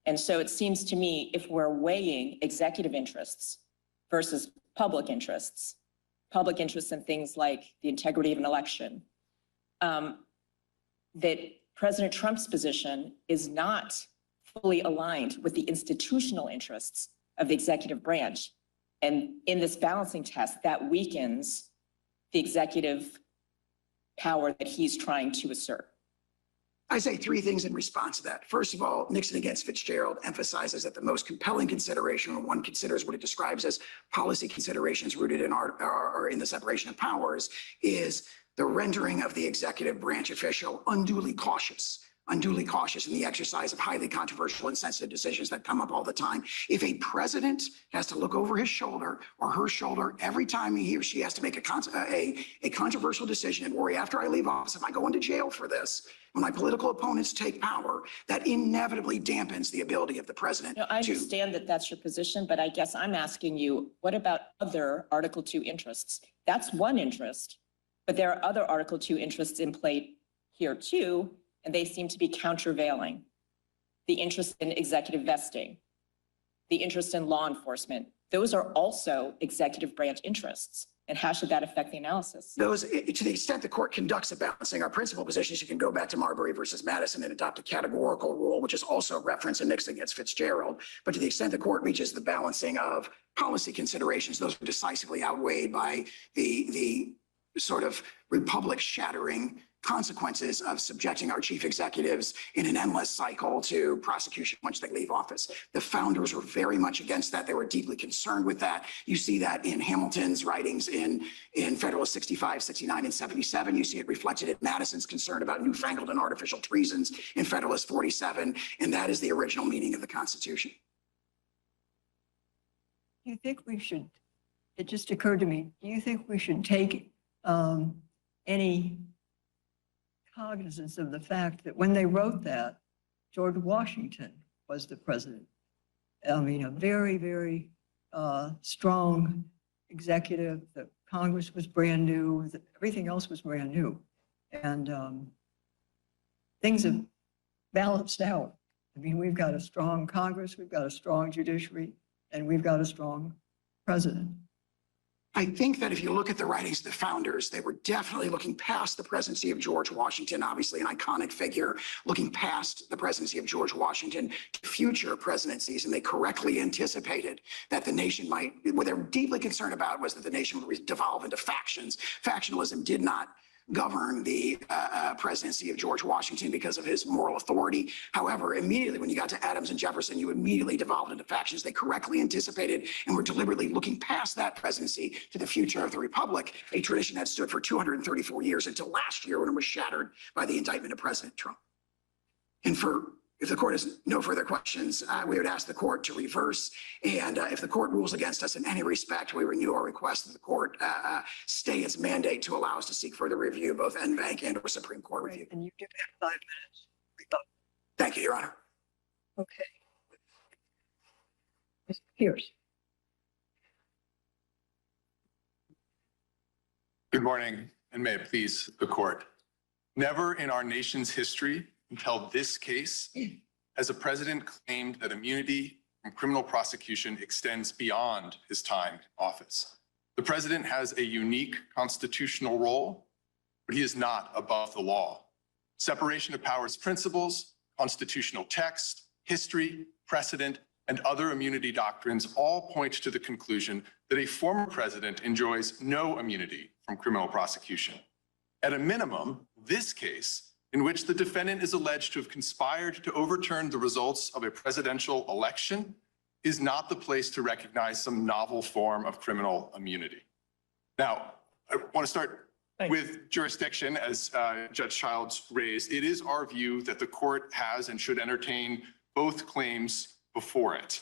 And so it seems to me, if we're weighing executive interests versus public interests in things like the integrity of an election, that President Trump's position is not fully aligned with the institutional interests of the executive branch. And in this balancing test, that weakens the executive power that he's trying to assert. I say 3 things in response to that. First of all, Nixon against Fitzgerald emphasizes that the most compelling consideration, when one considers what it describes as policy considerations rooted in or in the separation of powers, is the rendering of the executive branch official unduly cautious in the exercise of highly controversial and sensitive decisions that come up all the time. If a president has to look over his shoulder or her shoulder every time he or she has to make a controversial decision and worry, after I leave office, am I going to jail for this? When my political opponents take power, that inevitably dampens the ability of the president. I understand that that's your position, but I guess I'm asking you, what about other Article 2 interests? That's one interest, but there are other Article 2 interests in play here too, and they seem to be countervailing. The interest in executive vesting, the interest in law enforcement, those are also executive branch interests. And how should that affect the analysis? Those, to the extent the court conducts a balancing, our principal positions, you can go back to Marbury versus Madison and adopt a categorical rule, which is also referenced in Nixon against Fitzgerald. But to the extent the court reaches the balancing of policy considerations, those are decisively outweighed by the sort of republic shattering consequences of subjecting our chief executives in an endless cycle to prosecution once they leave office. The founders were very much against that. They were deeply concerned with that. You see that in Hamilton's writings in Federalist 65, 69, and 77. You see it reflected in Madison's concern about newfangled and artificial treasons in Federalist 47. And that is the original meaning of the Constitution. Do you think we should, it just occurred to me, do you think we should take any cognizance of the fact that when they wrote that, George Washington was the president? I mean, a very, very strong executive. The Congress was brand new. Everything else was brand new. And things have balanced out. I mean, we've got a strong Congress, we've got a strong judiciary, and we've got a strong president. I think that if you look at the writings of the founders, they were definitely looking past the presidency of George Washington, obviously an iconic figure, looking past the presidency of George Washington to future presidencies. And they correctly anticipated that the nation might, what they were deeply concerned about was that the nation would devolve into factions. Factionalism did not govern the presidency of George Washington because of his moral authority. However, immediately when you got to Adams and Jefferson, you immediately devolved into factions. They correctly anticipated and were deliberately looking past that presidency to the future of the republic, a tradition that stood for 234 years until last year when it was shattered by the indictment of President Trump. And if the court has no further questions, we would ask the court to reverse. And if the court rules against us in any respect, we renew our request that the court stay its mandate to allow us to seek further review, both en banc and or Supreme Court review. And you do have 5 minutes. Thank you, Your Honor. Okay. Mr. Pierce. Good morning, and may it please the court. Never in our nation's history until this case has a president claimed that immunity from criminal prosecution extends beyond his time in office. The president has a unique constitutional role, but he is not above the law. Separation of powers principles, constitutional text, history, precedent, and other immunity doctrines all point to the conclusion that a former president enjoys no immunity from criminal prosecution. At a minimum, this case, in which the defendant is alleged to have conspired to overturn the results of a presidential election, is not the place to recognize some novel form of criminal immunity. Now, I want to start with jurisdiction, as Judge Childs raised. It is our view that the court has and should entertain both claims before it.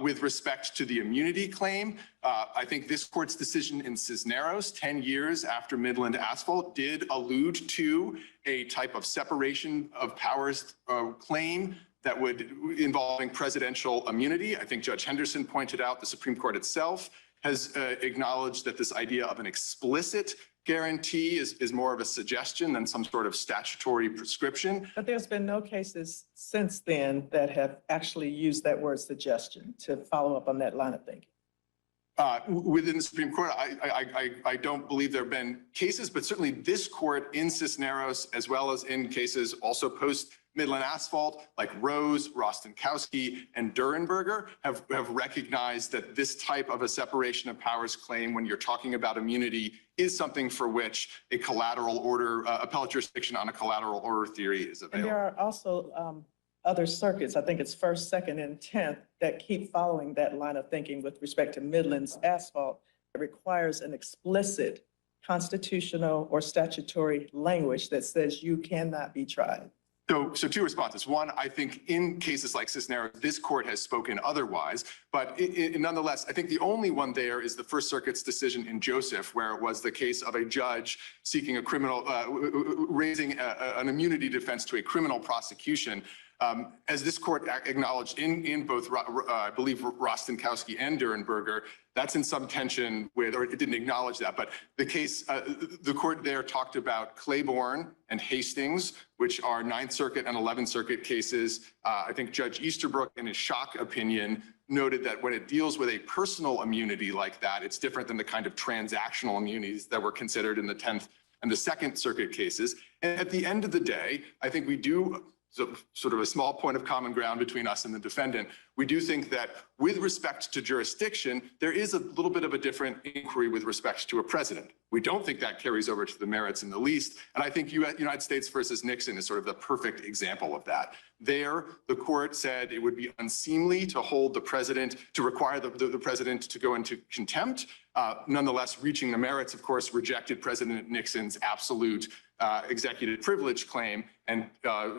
With respect to the immunity claim, I think this court's decision in Cisneros 10 years after Midland Asphalt did allude to a type of separation of powers claim that would involving presidential immunity. I think Judge Henderson pointed out the Supreme Court itself has acknowledged that this idea of an explicit guarantee is more of a suggestion than some sort of statutory prescription. But there's been no cases since then that have actually used that word suggestion to follow up on that line of thinking. Within the Supreme Court, I don't believe there have been cases, but certainly this court in Cisneros, as well as in cases also post Midland Asphalt, like Rose, Rostenkowski, and Durenberger, have recognized that this type of a separation of powers claim, when you're talking about immunity, is something for which a collateral order, appellate jurisdiction on a collateral order theory is available. And there are also other circuits, I think it's 1st, 2nd, and 10th, that keep following that line of thinking with respect to Midland's Asphalt. It requires an explicit constitutional or statutory language that says you cannot be tried. So 2 responses. One, I think in cases like Cisneros, this court has spoken otherwise, but nonetheless, I think the only one there is the First Circuit's decision in Joseph, where it was the case of a judge seeking a criminal, raising an immunity defense to a criminal prosecution. As this court acknowledged in both, I believe, Rostenkowski and Durenberger, that's in some tension with, or it didn't acknowledge that, but the case, the court there talked about Claiborne and Hastings, which are 9th Circuit and 11th Circuit cases. I think Judge Easterbrook, in his Schock opinion, noted that when it deals with a personal immunity like that, it's different than the kind of transactional immunities that were considered in the 10th and the Second Circuit cases. And at the end of the day, I think we do, so sort of a small point of common ground between us and the defendant. We do think that with respect to jurisdiction, there is a little bit of a different inquiry with respect to a president. We don't think that carries over to the merits in the least. And I think United States versus Nixon is sort of the perfect example of that. There, the court said it would be unseemly to hold the president, to require the president to go into contempt. Nonetheless, reaching the merits, of course, rejected President Nixon's absolute executive privilege claim and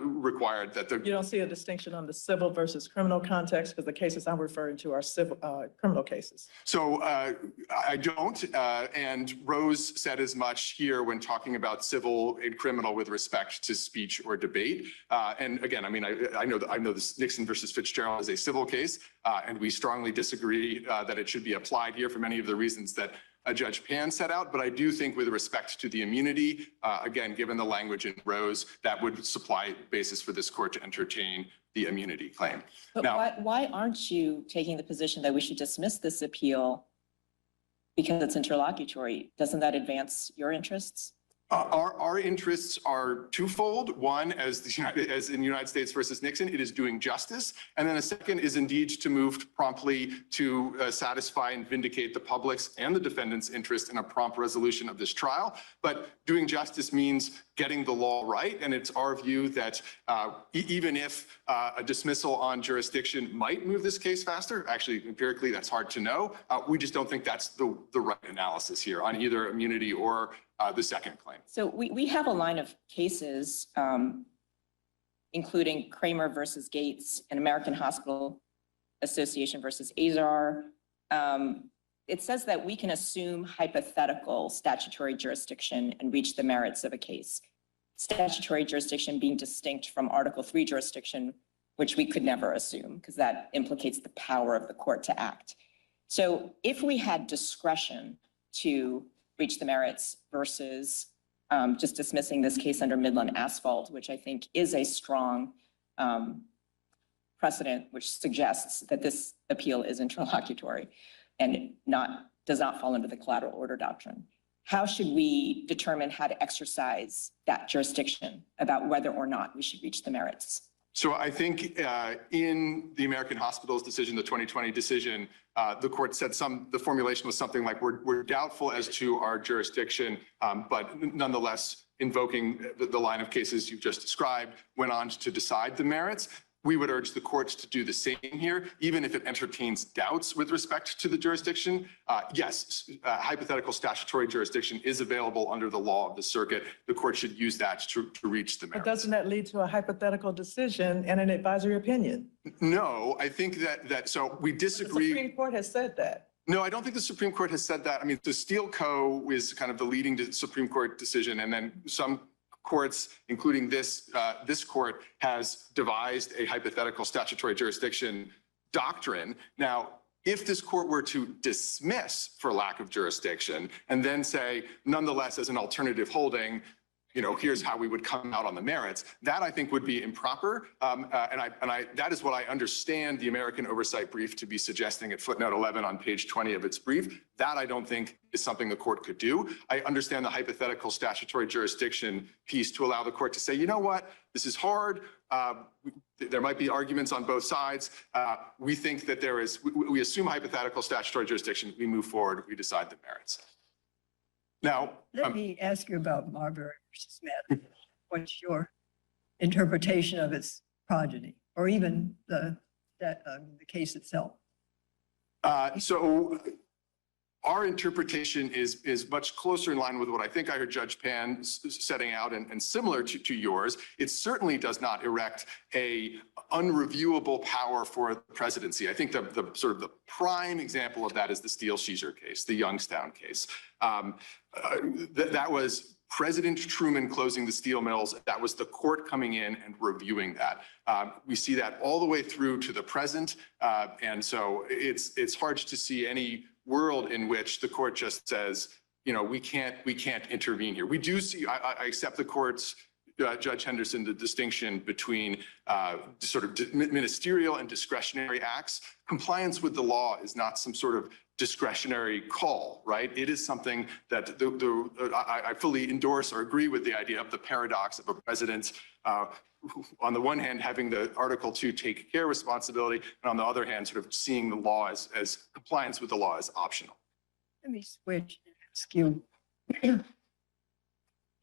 required that the You don't see a distinction on the civil versus criminal context, because the cases I'm referring to are civil, criminal cases. So I don't, and Rose said as much here when talking about civil and criminal with respect to speech or debate. And again, I mean, I know this Nixon versus Fitzgerald is a civil case, and we strongly disagree that it should be applied here for many of the reasons that Judge Pan set out. But I do think with respect to the immunity, again, given the language in Rose, that would supply basis for this court to entertain the immunity claim. But Now- why aren't you taking the position that we should dismiss this appeal because it's interlocutory? Doesn't that advance your interests? Our interests are twofold. One, as in United States versus Nixon, it is doing justice. And then a second is indeed to move promptly to satisfy and vindicate the public's and the defendant's interest in a prompt resolution of this trial. But doing justice means getting the law right. And it's our view that even if a dismissal on jurisdiction might move this case faster, actually empirically that's hard to know, we just don't think that's the right analysis here on either immunity or the second claim. So we have a line of cases, including Kramer versus Gates and American Hospital Association versus Azar. It says that we can assume hypothetical statutory jurisdiction and reach the merits of a case. Statutory jurisdiction being distinct from Article 3 jurisdiction, which we could never assume because that implicates the power of the court to act. So if we had discretion to reach the merits versus just dismissing this case under Midland Asphalt, which I think is a strong precedent, which suggests that this appeal is interlocutory and does not fall under the collateral order doctrine. How should we determine how to exercise that jurisdiction about whether or not we should reach the merits? So I think in the American Hospitals decision, the 2020 decision, the court said the formulation was something like, we're doubtful as to our jurisdiction, but nonetheless, invoking the line of cases you've just described, went on to decide the merits. We would urge the courts to do the same here, even if it entertains doubts with respect to the jurisdiction. Yes, hypothetical statutory jurisdiction is available under the law of the circuit. The court should use that to reach the But merits. doesn't that lead to a hypothetical decision and an advisory opinion? No, I think so we The disagree. Supreme Court has said that. No, I don't think the Supreme Court has said that. I mean, the Steele Co. is kind of the leading Supreme Court decision, and then some courts, including this court, has devised a hypothetical statutory jurisdiction doctrine. Now, if this court were to dismiss for lack of jurisdiction and then say, nonetheless, as an alternative holding, here's how we would come out on the merits, that I think would be improper. That is what I understand the American Oversight Brief to be suggesting at footnote 11 on page 20 of its brief. That I don't think is something the court could do. I understand the hypothetical statutory jurisdiction piece to allow the court to say, you know what, this is hard. There might be arguments on both sides. We think that we assume hypothetical statutory jurisdiction, we move forward, we decide the merits. Now, Let me ask you about Marbury versus Madden. What's your interpretation of its progeny, or even the case itself? So our interpretation is much closer in line with what I think I heard Judge Pan setting out and similar to yours. It certainly does not erect a unreviewable power for the presidency. I think the sort of the prime example of that is the Steele-Sheezer case, the Youngstown case. That was President Truman closing the steel mills. That was the court coming in and reviewing that. We see that all the way through to the present. And so it's hard to see any world in which the court just says, we can't intervene here. We do see, I accept the court's Judge Henderson, the distinction between sort of ministerial and discretionary acts. Compliance with the law is not some sort of discretionary call, right? It is something that I fully endorse or agree with the idea of the paradox of a president, on the one hand, having the Article 2 take care responsibility, and on the other hand, sort of seeing the law as compliance with the law as optional. Let me switch and ask you,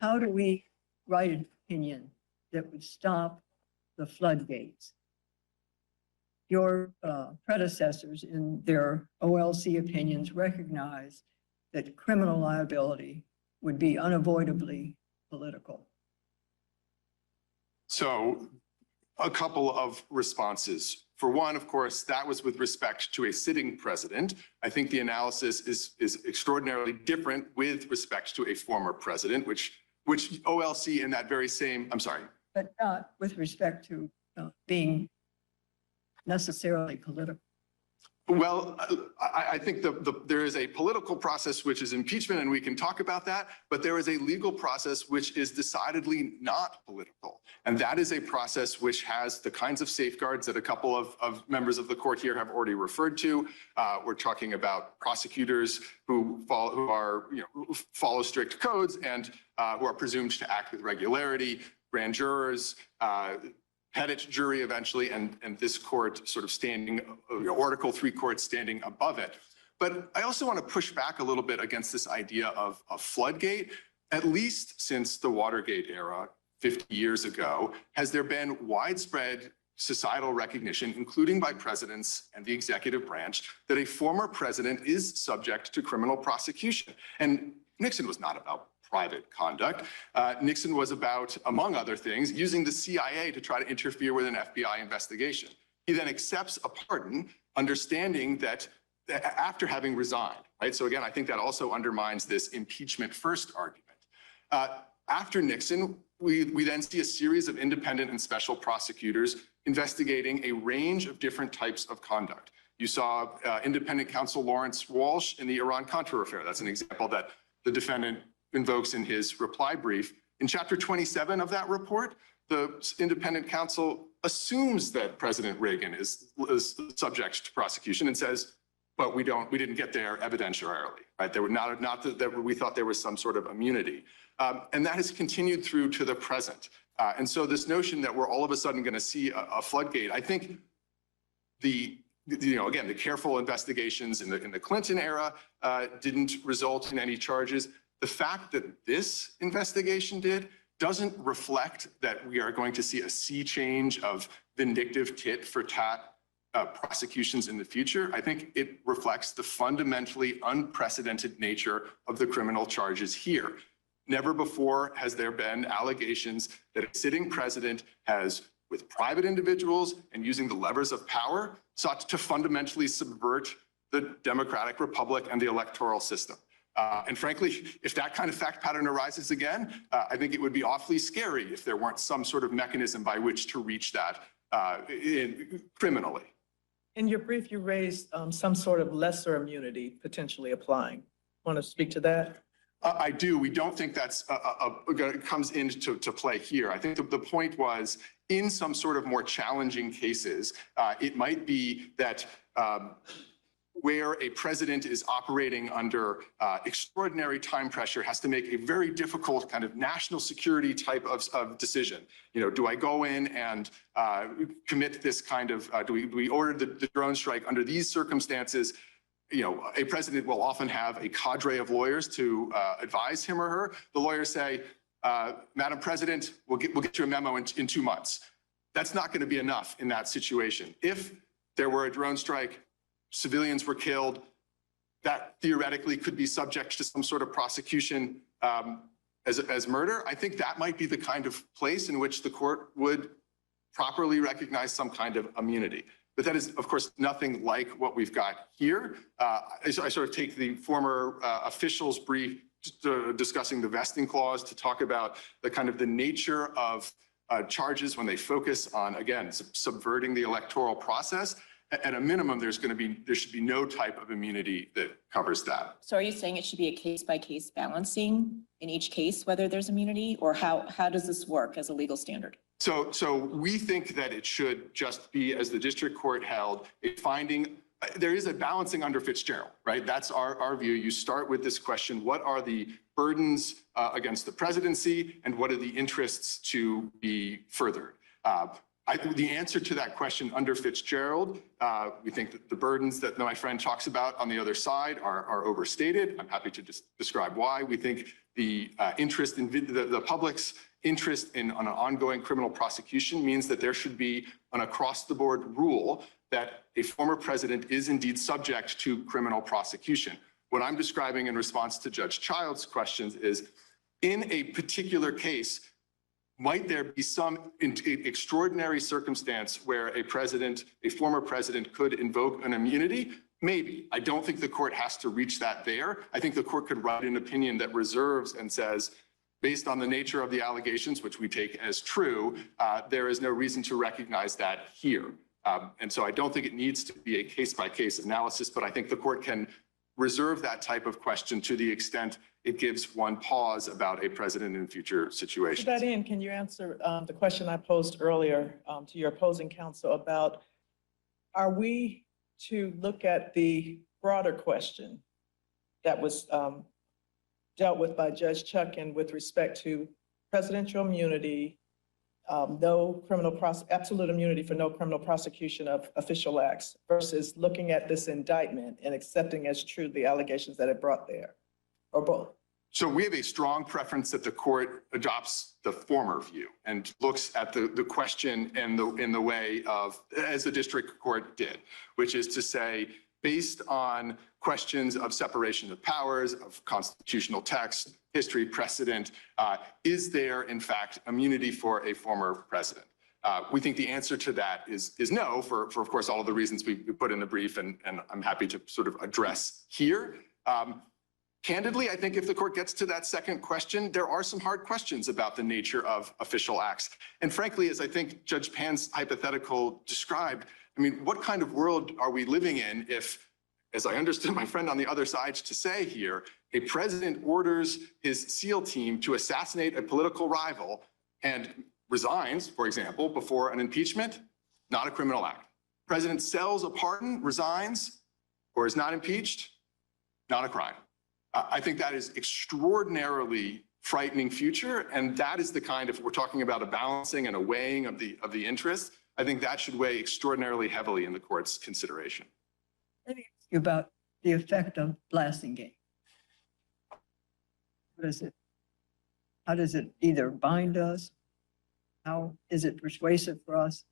how do we write an opinion that would stop the floodgates? Your predecessors in their OLC opinions recognized that criminal liability would be unavoidably political. So a couple of responses. For one, of course, that was with respect to a sitting president. I think the analysis is extraordinarily different with respect to a former president, which OLC in that very same, I'm sorry. But not with respect to being necessarily political. Well, I think there is a political process which is impeachment, and we can talk about that, but there is a legal process which is decidedly not political. And that is a process which has the kinds of safeguards that a couple of members of the court here have already referred to. We're talking about prosecutors who follow strict codes and who are presumed to act with regularity, grand jurors, petit jury eventually, and this court sort of standing, Article 3 court standing above it. But I also want to push back a little bit against this idea of a floodgate. At least since the Watergate era, 50 years ago, has there been widespread societal recognition, including by presidents and the executive branch, that a former president is subject to criminal prosecution. And Nixon was not about private conduct. Nixon was about, among other things, using the CIA to try to interfere with an FBI investigation. He then accepts a pardon, understanding that after having resigned, right? So again, I think that also undermines this impeachment first argument. After Nixon, we then see a series of independent and special prosecutors investigating a range of different types of conduct. You saw independent counsel Lawrence Walsh in the Iran-Contra affair. That's an example that the defendant invokes in his reply brief. In chapter 27 of that report, the independent counsel assumes that President Reagan is subject to prosecution and says, but we didn't get there evidentiarily, right? There were not that we thought there was some sort of immunity. And that has continued through to the present. And so this notion that we're all of a sudden going to see a floodgate, I think again, the careful investigations in the Clinton era didn't result in any charges. The fact that this investigation doesn't reflect that we are going to see a sea change of vindictive tit for tat prosecutions in the future. I think it reflects the fundamentally unprecedented nature of the criminal charges here. Never before has there been allegations that a sitting president has, with private individuals and using the levers of power, sought to fundamentally subvert the democratic republic and the electoral system. And frankly, if that kind of fact pattern arises again, I think it would be awfully scary if there weren't some sort of mechanism by which to reach that criminally. In your brief, you raised some sort of lesser immunity potentially applying. Want to speak to that? I do. We don't think that's comes into play here. I think the point was, in some sort of more challenging cases, it might be that where a president is operating under extraordinary time pressure, has to make a very difficult kind of national security type of decision. Do I go in and commit this kind of, do we order the drone strike under these circumstances? A president will often have a cadre of lawyers to advise him or her. The lawyers say, Madam President, we'll get you a memo in 2 months. That's not going to be enough in that situation. If there were a drone strike, civilians were killed, that theoretically could be subject to some sort of prosecution as murder. I think that might be the kind of place in which the court would properly recognize some kind of immunity. But that is, of course, nothing like what we've got here. I sort of take the former official's brief discussing the vesting clause to talk about the nature of charges when they focus on, again, subverting the electoral process. at a minimum, there should be no type of immunity that covers that. So are you saying it should be a case-by-case balancing in each case, whether there's immunity, or how does this work as a legal standard? So we think that it should just be, as the district court held, a finding. There is a balancing under Fitzgerald, right? That's our view. You start with this question: what are the burdens against the presidency, and what are the interests to be furthered? The answer to that question under Fitzgerald, we think that the burdens that my friend talks about on the other side are overstated. I'm happy to just describe why. We think the interest in the public's interest in on an ongoing criminal prosecution means that there should be an across-the-board rule that a former president is indeed subject to criminal prosecution. What I'm describing in response to Judge Child's questions is, in a particular case, might there be some extraordinary circumstance where a former president could invoke an immunity? Maybe. I don't think the court has to reach that there. I think the court could write an opinion that reserves and says, based on the nature of the allegations, which we take as true, there is no reason to recognize that here. And so I don't think it needs to be a case-by-case analysis, but I think the court can reserve that type of question to the extent it gives one pause about a president in future situations. To that end, can you answer the question I posed earlier to your opposing counsel about, are we to look at the broader question that was dealt with by Judge Chutkan with respect to presidential immunity, absolute immunity for no criminal prosecution of official acts, versus looking at this indictment and accepting as true the allegations that it brought there, or both? So we have a strong preference that the court adopts the former view and looks at the question in the way of, as the district court did, which is to say, based on questions of separation of powers, of constitutional text, history, precedent, is there in fact immunity for a former president? We think the answer to that is no, for of course all of the reasons we put in the brief, and I'm happy to sort of address here. Candidly, I think if the court gets to that second question, there are some hard questions about the nature of official acts. And frankly, as I think Judge Pan's hypothetical described, I mean, what kind of world are we living in if, as I understood my friend on the other side to say here, a president orders his SEAL team to assassinate a political rival and resigns, for example, before an impeachment? Not a criminal act. President sells a pardon, resigns, or is not impeached? Not a crime. I think that is extraordinarily frightening future. And that is the kind of, we're talking about a balancing and a weighing of the interests. I think that should weigh extraordinarily heavily in the court's consideration. Let me ask you about the effect of Blasingame. What is it? How does it either bind us? How is it persuasive for us?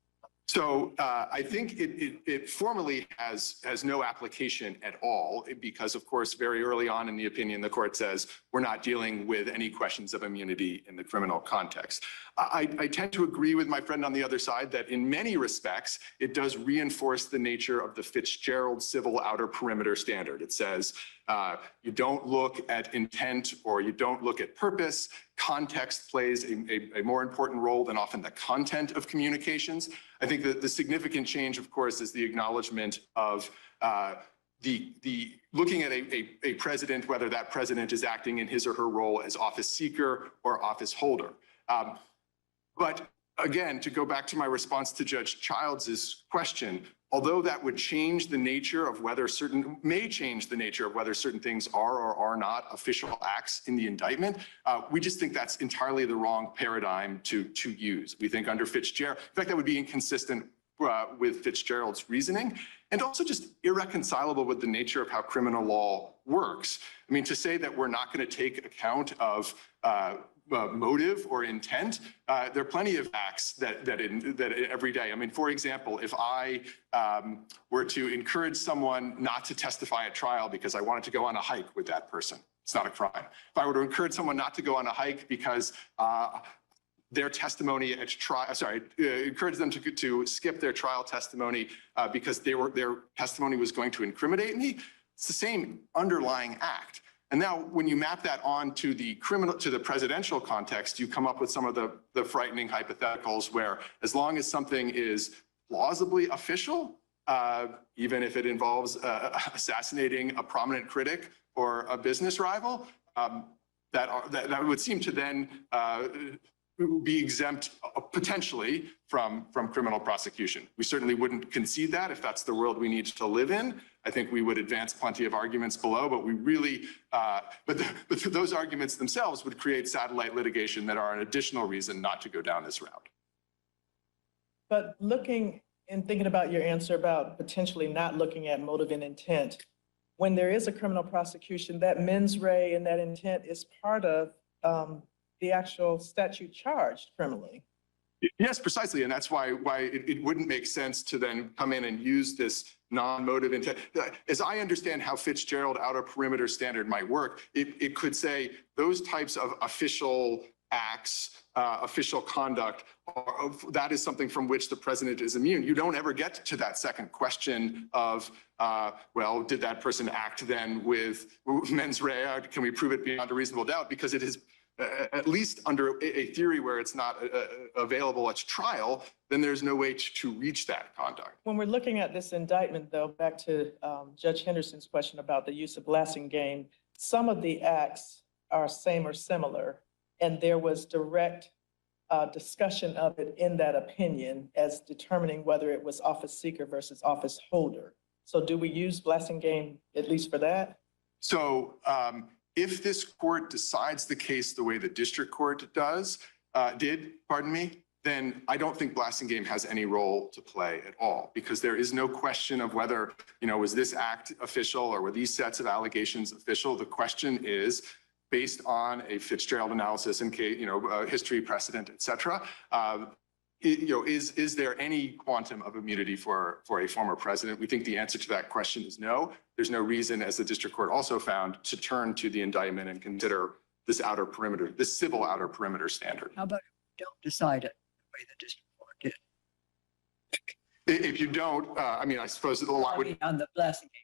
So I think it formally has no application at all, because of course, very early on in the opinion, the court says we're not dealing with any questions of immunity in the criminal context. I tend to agree with my friend on the other side that in many respects, it does reinforce the nature of the Fitzgerald civil outer perimeter standard. It says you don't look at intent or you don't look at purpose. Context plays a more important role than often the content of communications. I think that the significant change, of course, is the acknowledgement of the looking at a president, whether that president is acting in his or her role as office seeker or office holder. But again, to go back to my response to Judge Childs' question, although that would change the nature of whether may change the nature of whether certain things are or are not official acts in the indictment, we just think that's entirely the wrong paradigm to use. We think under Fitzgerald, in fact, that would be inconsistent with Fitzgerald's reasoning, and also just irreconcilable with the nature of how criminal law works. I mean, to say that we're not going to take account of motive or intent, there are plenty of acts that every day. I mean, for example, if I were to encourage someone not to testify at trial because I wanted to go on a hike with that person, it's not a crime. If I were to encourage someone not to go on a hike because their testimony at trial, encourage them to skip their trial testimony because their testimony was going to incriminate me, it's the same underlying act. And now when you map that on to the presidential context, you come up with some of the frightening hypotheticals where as long as something is plausibly official, even if it involves assassinating a prominent critic or a business rival, that would seem to then be exempt potentially from criminal prosecution. We certainly wouldn't concede that if that's the world we need to live in. I think we would advance plenty of arguments below, but we really, but those arguments themselves would create satellite litigation that are an additional reason not to go down this route. But looking and thinking about your answer about potentially not looking at motive and intent, when there is a criminal prosecution, that mens rea and that intent is part of the actual statute charged criminally. Yes, precisely. And that's why it wouldn't make sense to then come in and use this non-motive intent. As I understand how Fitzgerald outer perimeter standard might work, it could say those types of official acts, official conduct, that is something from which the president is immune. You don't ever get to that second question of, well, did that person act then with mens rea? Can we prove it beyond a reasonable doubt? Because it is at least under a theory where it's not available at trial, then there's no way to reach that conduct. When we're looking at this indictment, though, back to Judge Henderson's question about the use of Blassingame, some of the acts are same or similar, and there was direct discussion of it in that opinion as determining whether it was office seeker versus office holder. So do we use Blassingame at least for that? So if this court decides the case the way the district court did, then I don't think Blassingame has any role to play at all, because there is no question of whether, was this act official or were these sets of allegations official? The question is, based on a Fitzgerald analysis and history, precedent, et cetera, is there any quantum of immunity for a former president? We think the answer to that question is no. There's no reason, as the district court also found, to turn to the indictment and consider this outer perimeter, this civil outer perimeter standard. How about if we don't decide it the way the district court did? If you don't, I suppose a lot would. On the Blassingame.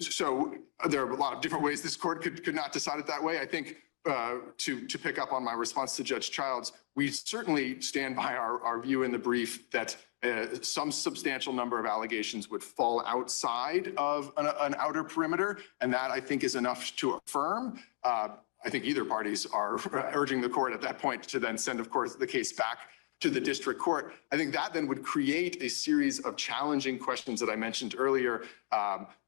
So there are a lot of different ways this court could not decide it that way. I think to pick up on my response to Judge Childs, we certainly stand by our view in the brief that some substantial number of allegations would fall outside of an outer perimeter, and that I think is enough to affirm. I think either parties are urging the court at that point to then send, of course, the case back to the district court. I think that then would create a series of challenging questions that I mentioned earlier.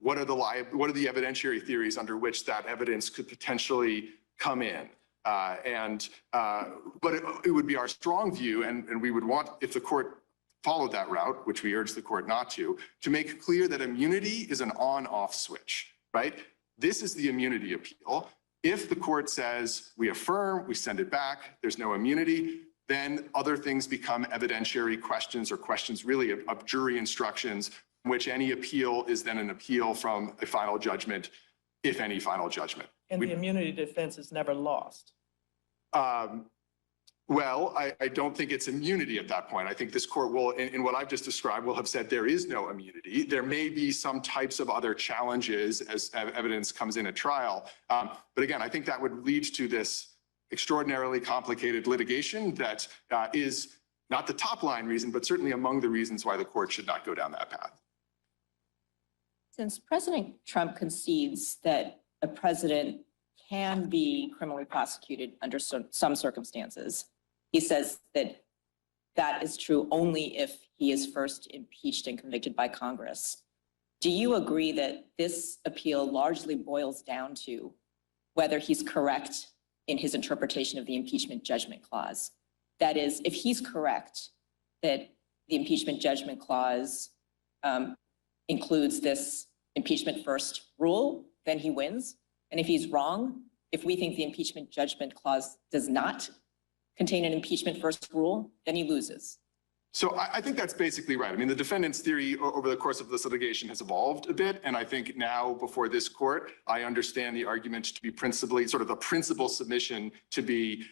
What are the evidentiary theories under which that evidence could potentially come in? But it would be our strong view, and we would want, if the court followed that route, which we urge the court not to make clear that immunity is an on-off switch, right? This is the immunity appeal. If the court says we affirm, we send it back, there's no immunity, then other things become evidentiary questions or questions really of jury instructions, in which any appeal is then an appeal from a final judgment, if any final judgment. And the immunity defense is never lost. Well, I don't think it's immunity at that point. I think this court will, in what I've just described, will have said there is no immunity. There may be some types of other challenges as evidence comes in at trial. But again, I think that would lead to this extraordinarily complicated litigation that is not the top line reason, but certainly among the reasons why the court should not go down that path. Since President Trump concedes that a president can be criminally prosecuted under some circumstances, he says that that is true only if he is first impeached and convicted by Congress. Do you agree that this appeal largely boils down to whether he's correct in his interpretation of the impeachment judgment clause? That is, if he's correct that the impeachment judgment clause includes this impeachment first rule, then he wins. And if he's wrong, if we think the impeachment judgment clause does not contain an impeachment first rule, then he loses. So I think that's basically right. I mean, the defendant's theory over the course of this litigation has evolved a bit. And I think now before this court, I understand the argument to be principally sort of a principal submission to be,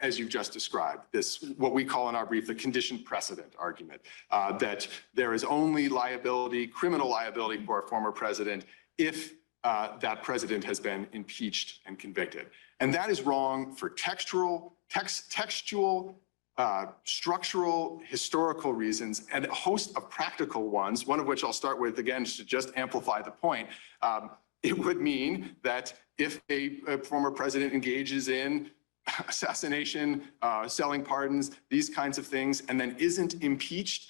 as you've just described, this, what we call in our brief, the conditioned precedent argument, that there is only liability, criminal liability for a former president if that president has been impeached and convicted. And that is wrong for textual, structural, historical reasons, and a host of practical ones, one of which I'll start with again to just amplify the point. It would mean that if a former president engages in assassination, selling pardons, these kinds of things, and then isn't impeached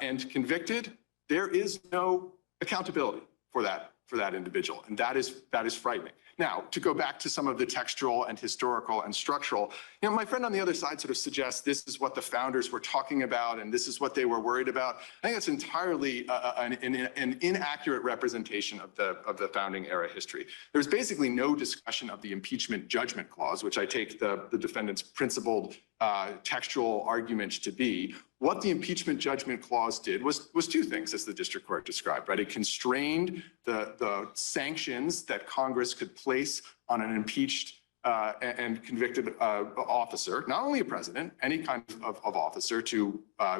and convicted, there is no accountability for that individual, and that is frightening. Now, to go back to some of the textual and historical and structural, my friend on the other side sort of suggests this is what the founders were talking about and this is what they were worried about. I think that's entirely an inaccurate representation of the founding era history. There's basically no discussion of the impeachment judgment clause, which I take the defendant's principled textual argument to be. What the impeachment judgment clause did was two things, as the district court described, right? It constrained the sanctions that Congress could place on an impeached and convicted officer, not only a president, any kind of officer, to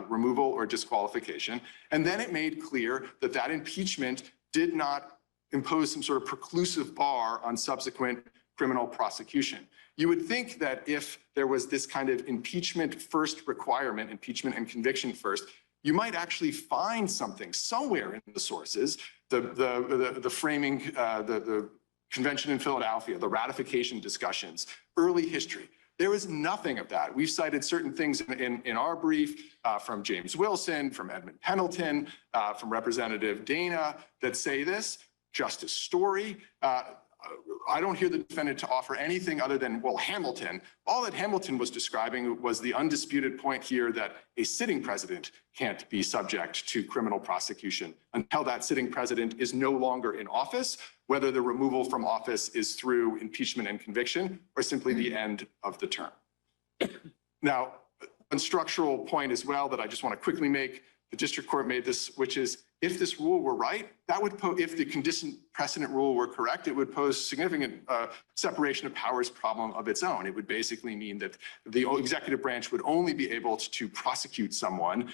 removal or disqualification. And then it made clear that that impeachment did not impose some sort of preclusive bar on subsequent criminal prosecution. You would think that if there was this kind of impeachment first requirement, impeachment and conviction first, you might actually find something somewhere in the sources, the framing, the convention in Philadelphia, the ratification discussions, early history. There is nothing of that. We've cited certain things in our brief from James Wilson, from Edmund Pendleton, from Representative Dana that say this. Justice Story. I don't hear the defendant to offer anything other than, well, Hamilton. All that Hamilton was describing was the undisputed point here that a sitting president can't be subject to criminal prosecution until that sitting president is no longer in office, whether the removal from office is through impeachment and conviction or simply the end of the term. Now, one structural point as well that I just want to quickly make, the district court made this, which is if this rule were right, that would if the condition precedent rule were correct, it would pose significant separation of powers problem of its own. It would basically mean that the executive branch would only be able to prosecute someone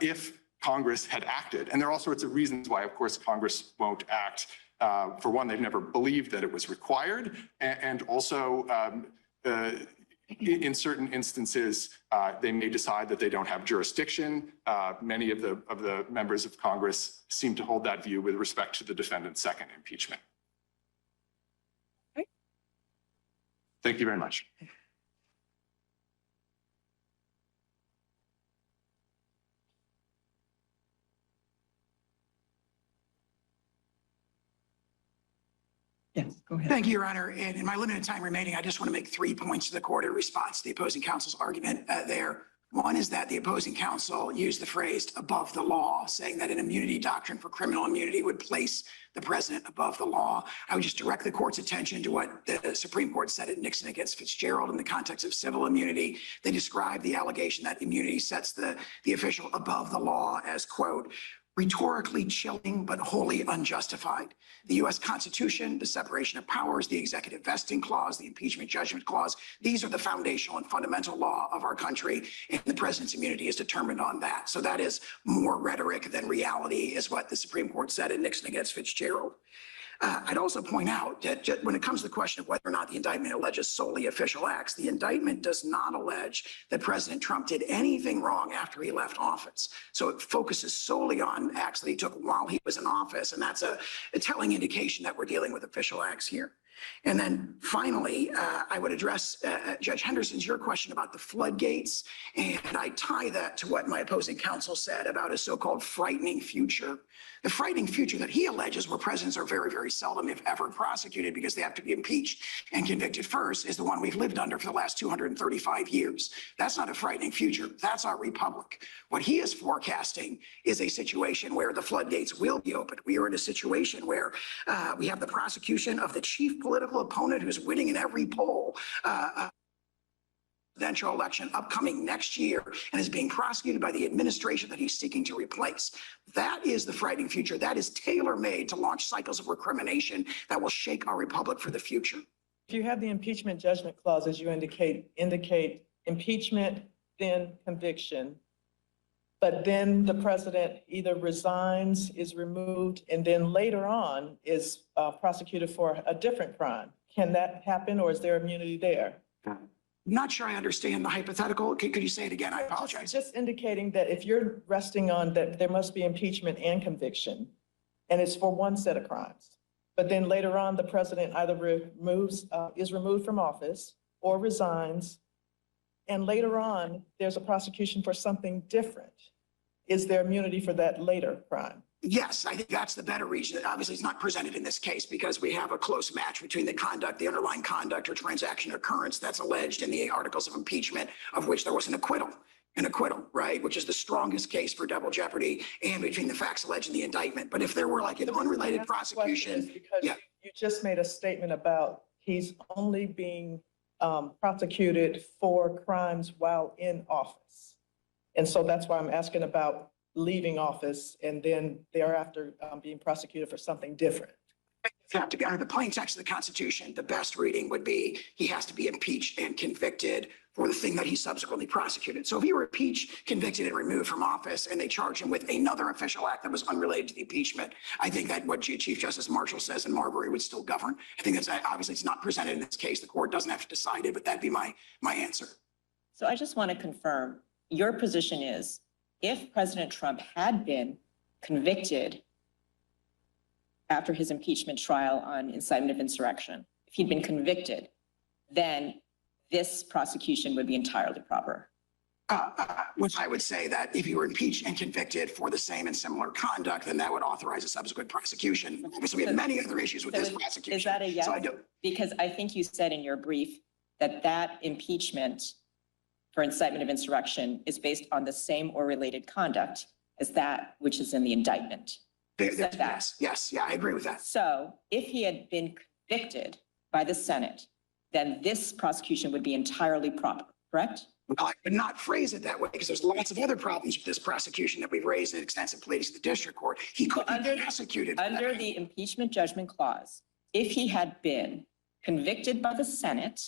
if Congress had acted. And there are all sorts of reasons why, of course, Congress won't act. For one, they've never believed that it was required. And also, in certain instances, they may decide that they don't have jurisdiction. Many of the members of Congress seem to hold that view with respect to the defendant's second impeachment. Okay. Thank you very much. Yes, go ahead. Thank you, Your Honor. And in my limited time remaining, I just want to make 3 points to the court in response to the opposing counsel's argument there. One is that the opposing counsel used the phrase above the law, saying that an immunity doctrine for criminal immunity would place the president above the law. I would just direct the court's attention to what the Supreme Court said in Nixon against Fitzgerald in the context of civil immunity. They described the allegation that immunity sets the official above the law as, quote, rhetorically chilling but wholly unjustified. The U.S. Constitution, the separation of powers, the executive vesting clause, the impeachment judgment clause, these are the foundational and fundamental law of our country, and the president's immunity is determined on that. So that is more rhetoric than reality, is what the Supreme Court said in Nixon against Fitzgerald. I'd also point out that when it comes to the question of whether or not the indictment alleges solely official acts, the indictment does not allege that President Trump did anything wrong after he left office. So it focuses solely on acts that he took while he was in office, and that's a telling indication that we're dealing with official acts here. And then finally, I would address Judge Henderson's your question about the floodgates, and I tie that to what my opposing counsel said about a so-called frightening future. The frightening future that he alleges, where presidents are very, very seldom, if ever, prosecuted because they have to be impeached and convicted first, is the one we've lived under for the last 235 years. That's not a frightening future. That's our republic. What he is forecasting is a situation where the floodgates will be opened. We are in a situation where we have the prosecution of the chief political opponent who's winning in every poll. Presidential election upcoming next year and is being prosecuted by the administration that he's seeking to replace. That is the frightening future. That is tailor-made to launch cycles of recrimination that will shake our republic for the future. If you have the impeachment judgment clause, as you indicate impeachment, then conviction, but then the president either resigns, is removed, and then later on is prosecuted for a different crime. Can that happen, or is there immunity there? Not sure I understand the hypothetical. Could you say it again? I apologize. Just indicating that if you're resting on that there must be impeachment and conviction, and it's for one set of crimes, but then later on, the president either is removed from office or resigns, and later on, there's a prosecution for something different. Is there immunity for that later crime? Yes, I think that's the better reason. Obviously, it's not presented in this case because we have a close match between the conduct, the underlying conduct or transaction occurrence that's alleged in the articles of impeachment, of which there was an acquittal, right? Which is the strongest case for double jeopardy, and between the facts alleged in the indictment. But if there were like an unrelated That's the question, prosecution, is because yeah. you just made a statement about he's only being prosecuted for crimes while in office. And so that's why I'm asking about leaving office and then thereafter being prosecuted for something different. to be under the plain text of the Constitution, the best reading would be he has to be impeached and convicted for the thing that he subsequently prosecuted. So if he were impeached, convicted, and removed from office, and they charge him with another official act that was unrelated to the impeachment, I think that what Chief Justice Marshall says in Marbury would still govern. I think that's obviously it's not presented in this case. The court doesn't have to decide it, but that'd be my answer. So I just want to confirm, your position is if President Trump had been convicted after his impeachment trial on incitement of insurrection, if he'd been convicted, then this prosecution would be entirely proper. Which I would say that if you were impeached and convicted for the same and similar conduct, then that would authorize a subsequent prosecution. Obviously, we have many other issues with So this is prosecution. that a yes? So I do. Because I think you said in your brief that that impeachment for incitement of insurrection is based on the same or related conduct as that which is in the indictment. Said that. Yes, yeah, I agree with that. So if he had been convicted by the Senate, then this prosecution would be entirely proper, correct? Well, I would not phrase it that way because there's lots of other problems with this prosecution that we've raised in extensive pleadings to the district court. He could be prosecuted. for Under that. the impeachment judgment clause, if he had been convicted by the Senate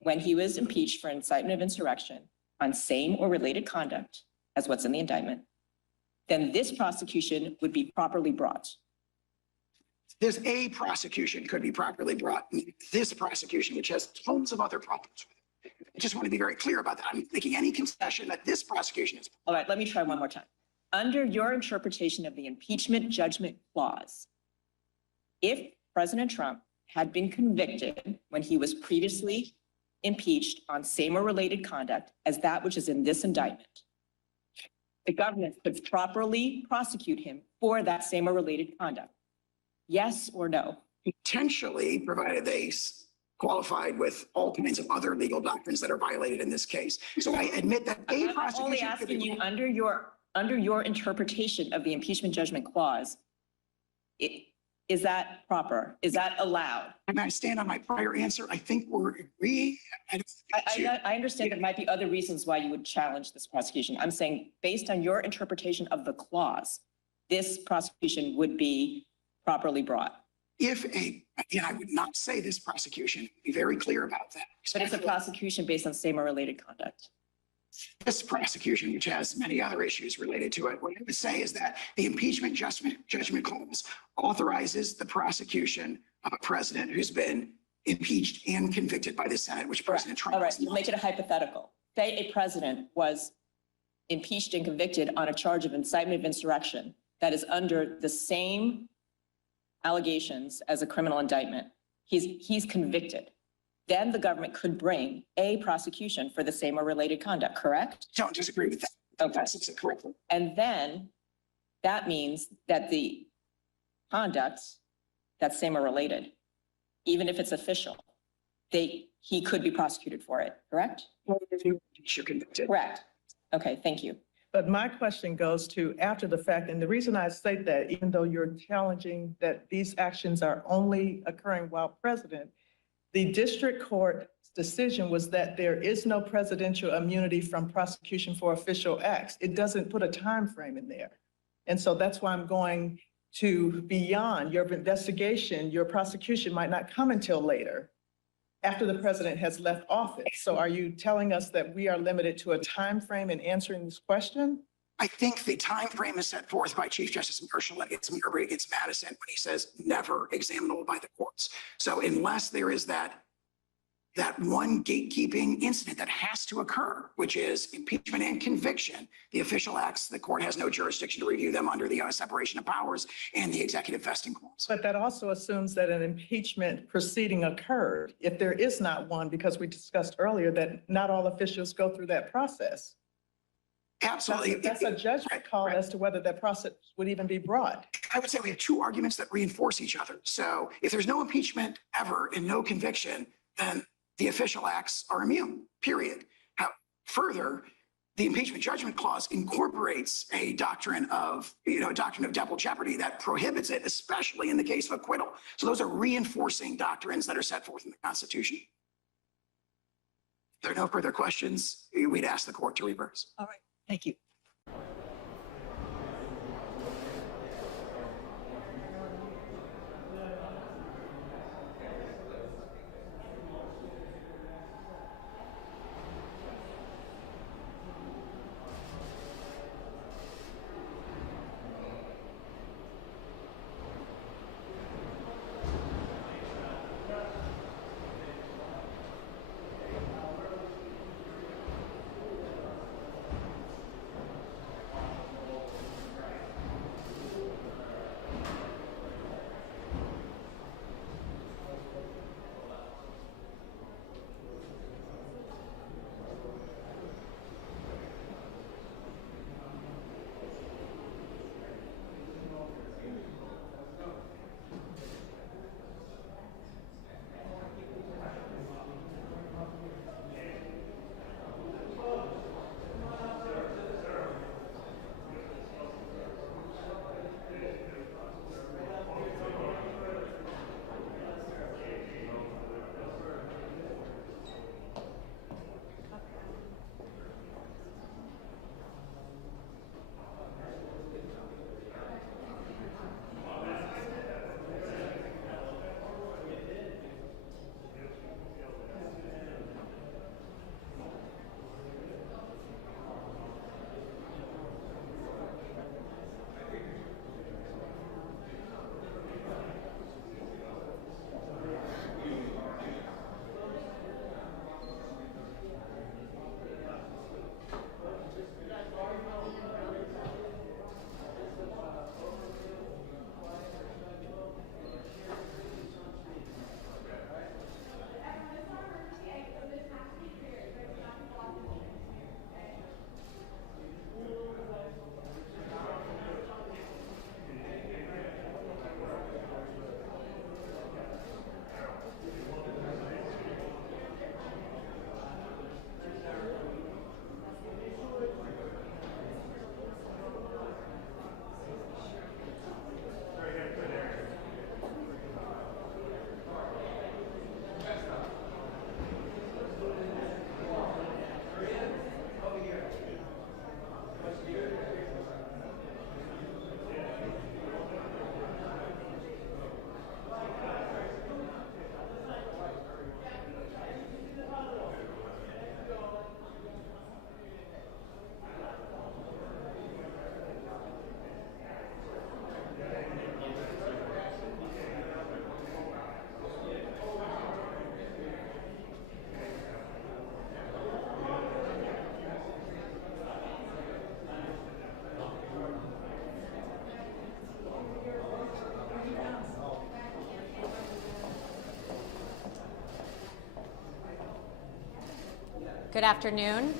when he was impeached for incitement of insurrection on same or related conduct as what's in the indictment, then this prosecution would be properly brought. There's a prosecution could be properly brought. This prosecution, which has tons of other problems with it. I just want to be very clear about that. I'm making any concession that this prosecution is. All right, let me try one more time. Under your interpretation of the impeachment judgment clause, if President Trump had been convicted when he was previously impeached on same or related conduct as that which is in this indictment, the government could properly prosecute him for that same or related conduct. Yes or no? Potentially, provided they qualified with all kinds of other legal doctrines that are violated in this case. So I admit that a I'm only prosecution could asking be. you under your interpretation of the impeachment judgment clause, is that proper? Is that allowed? I'm going to stand on my prior answer. I think we're agreeing. I understand there might be other reasons why you would challenge this prosecution. I'm saying based on your interpretation of the clause, this prosecution would be properly brought. Again, I would not say this prosecution, be very clear about that. But it's a prosecution based on same or related conduct. This prosecution, which has many other issues related to it, what I would say is that the impeachment judgment clause authorizes the prosecution of a president who's been impeached and convicted by the Senate, which President Trump All right, was we'll not. make it a hypothetical. Say a president was impeached and convicted on a charge of incitement of insurrection that is under the same allegations as a criminal indictment. He's convicted. Then the government could bring a prosecution for the same or related conduct, correct? Don't disagree with that. Okay. That's it correctly. And then that means that the conduct that's same or related, even if it's official, he could be prosecuted for it, correct? If you're convicted. Correct. Okay, thank you. But my question goes to after the fact, and the reason I say that, even though you're challenging that these actions are only occurring while president, the district court's decision was that there is no presidential immunity from prosecution for official acts. It doesn't put a time frame in there. And so that's why I'm going to beyond your investigation, your prosecution might not come until later, after the president has left office. So are you telling us that we are limited to a time frame in answering this question? I think the time frame is set forth by Chief Justice Marshall against Marbury against Madison when he says never examinable by the courts. So unless there is that that one gatekeeping incident that has to occur, which is impeachment and conviction. The official acts, the court has no jurisdiction to review them under the separation of powers and the executive vesting clause. But that also assumes that an impeachment proceeding occurred. If there is not one, because we discussed earlier that not all officials go through that process. Absolutely. That's a judgment call Right. as to whether that process would even be brought. I would say we have two arguments that reinforce each other. So if there's no impeachment ever and no conviction, then the official acts are immune, period. Further, the impeachment judgment clause incorporates a doctrine of double jeopardy that prohibits it, especially in the case of acquittal. So those are reinforcing doctrines that are set forth in the Constitution. If there are no further questions, we'd ask the court to reverse. All right, thank you. Good afternoon.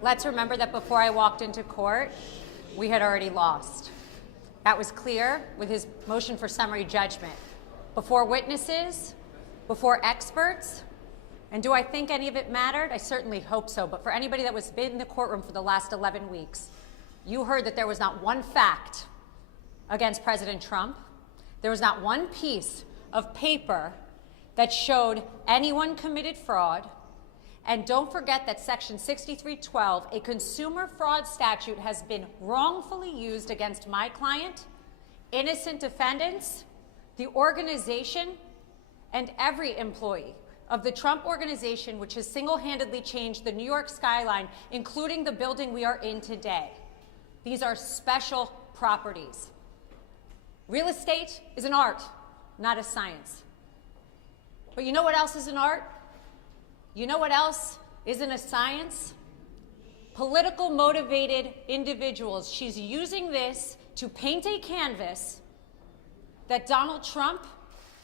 Let's remember that before I walked into court, we had already lost. That was clear with his motion for summary judgment. Before witnesses, before experts, and do I think any of it mattered? I certainly hope so, but for anybody that was been in the courtroom for the last 11 weeks, you heard that there was not one fact against President Trump. There was not one piece of paper that showed anyone committed fraud. And don't forget that Section 6312, a consumer fraud statute, has been wrongfully used against my client, innocent defendants, the organization, and every employee of the Trump Organization, which has single-handedly changed the New York skyline, including the building we are in today. These are special properties. Real estate is an art, not a science. But you know what else is an art? You know what else isn't a science? Political motivated individuals. She's using this to paint a canvas that Donald Trump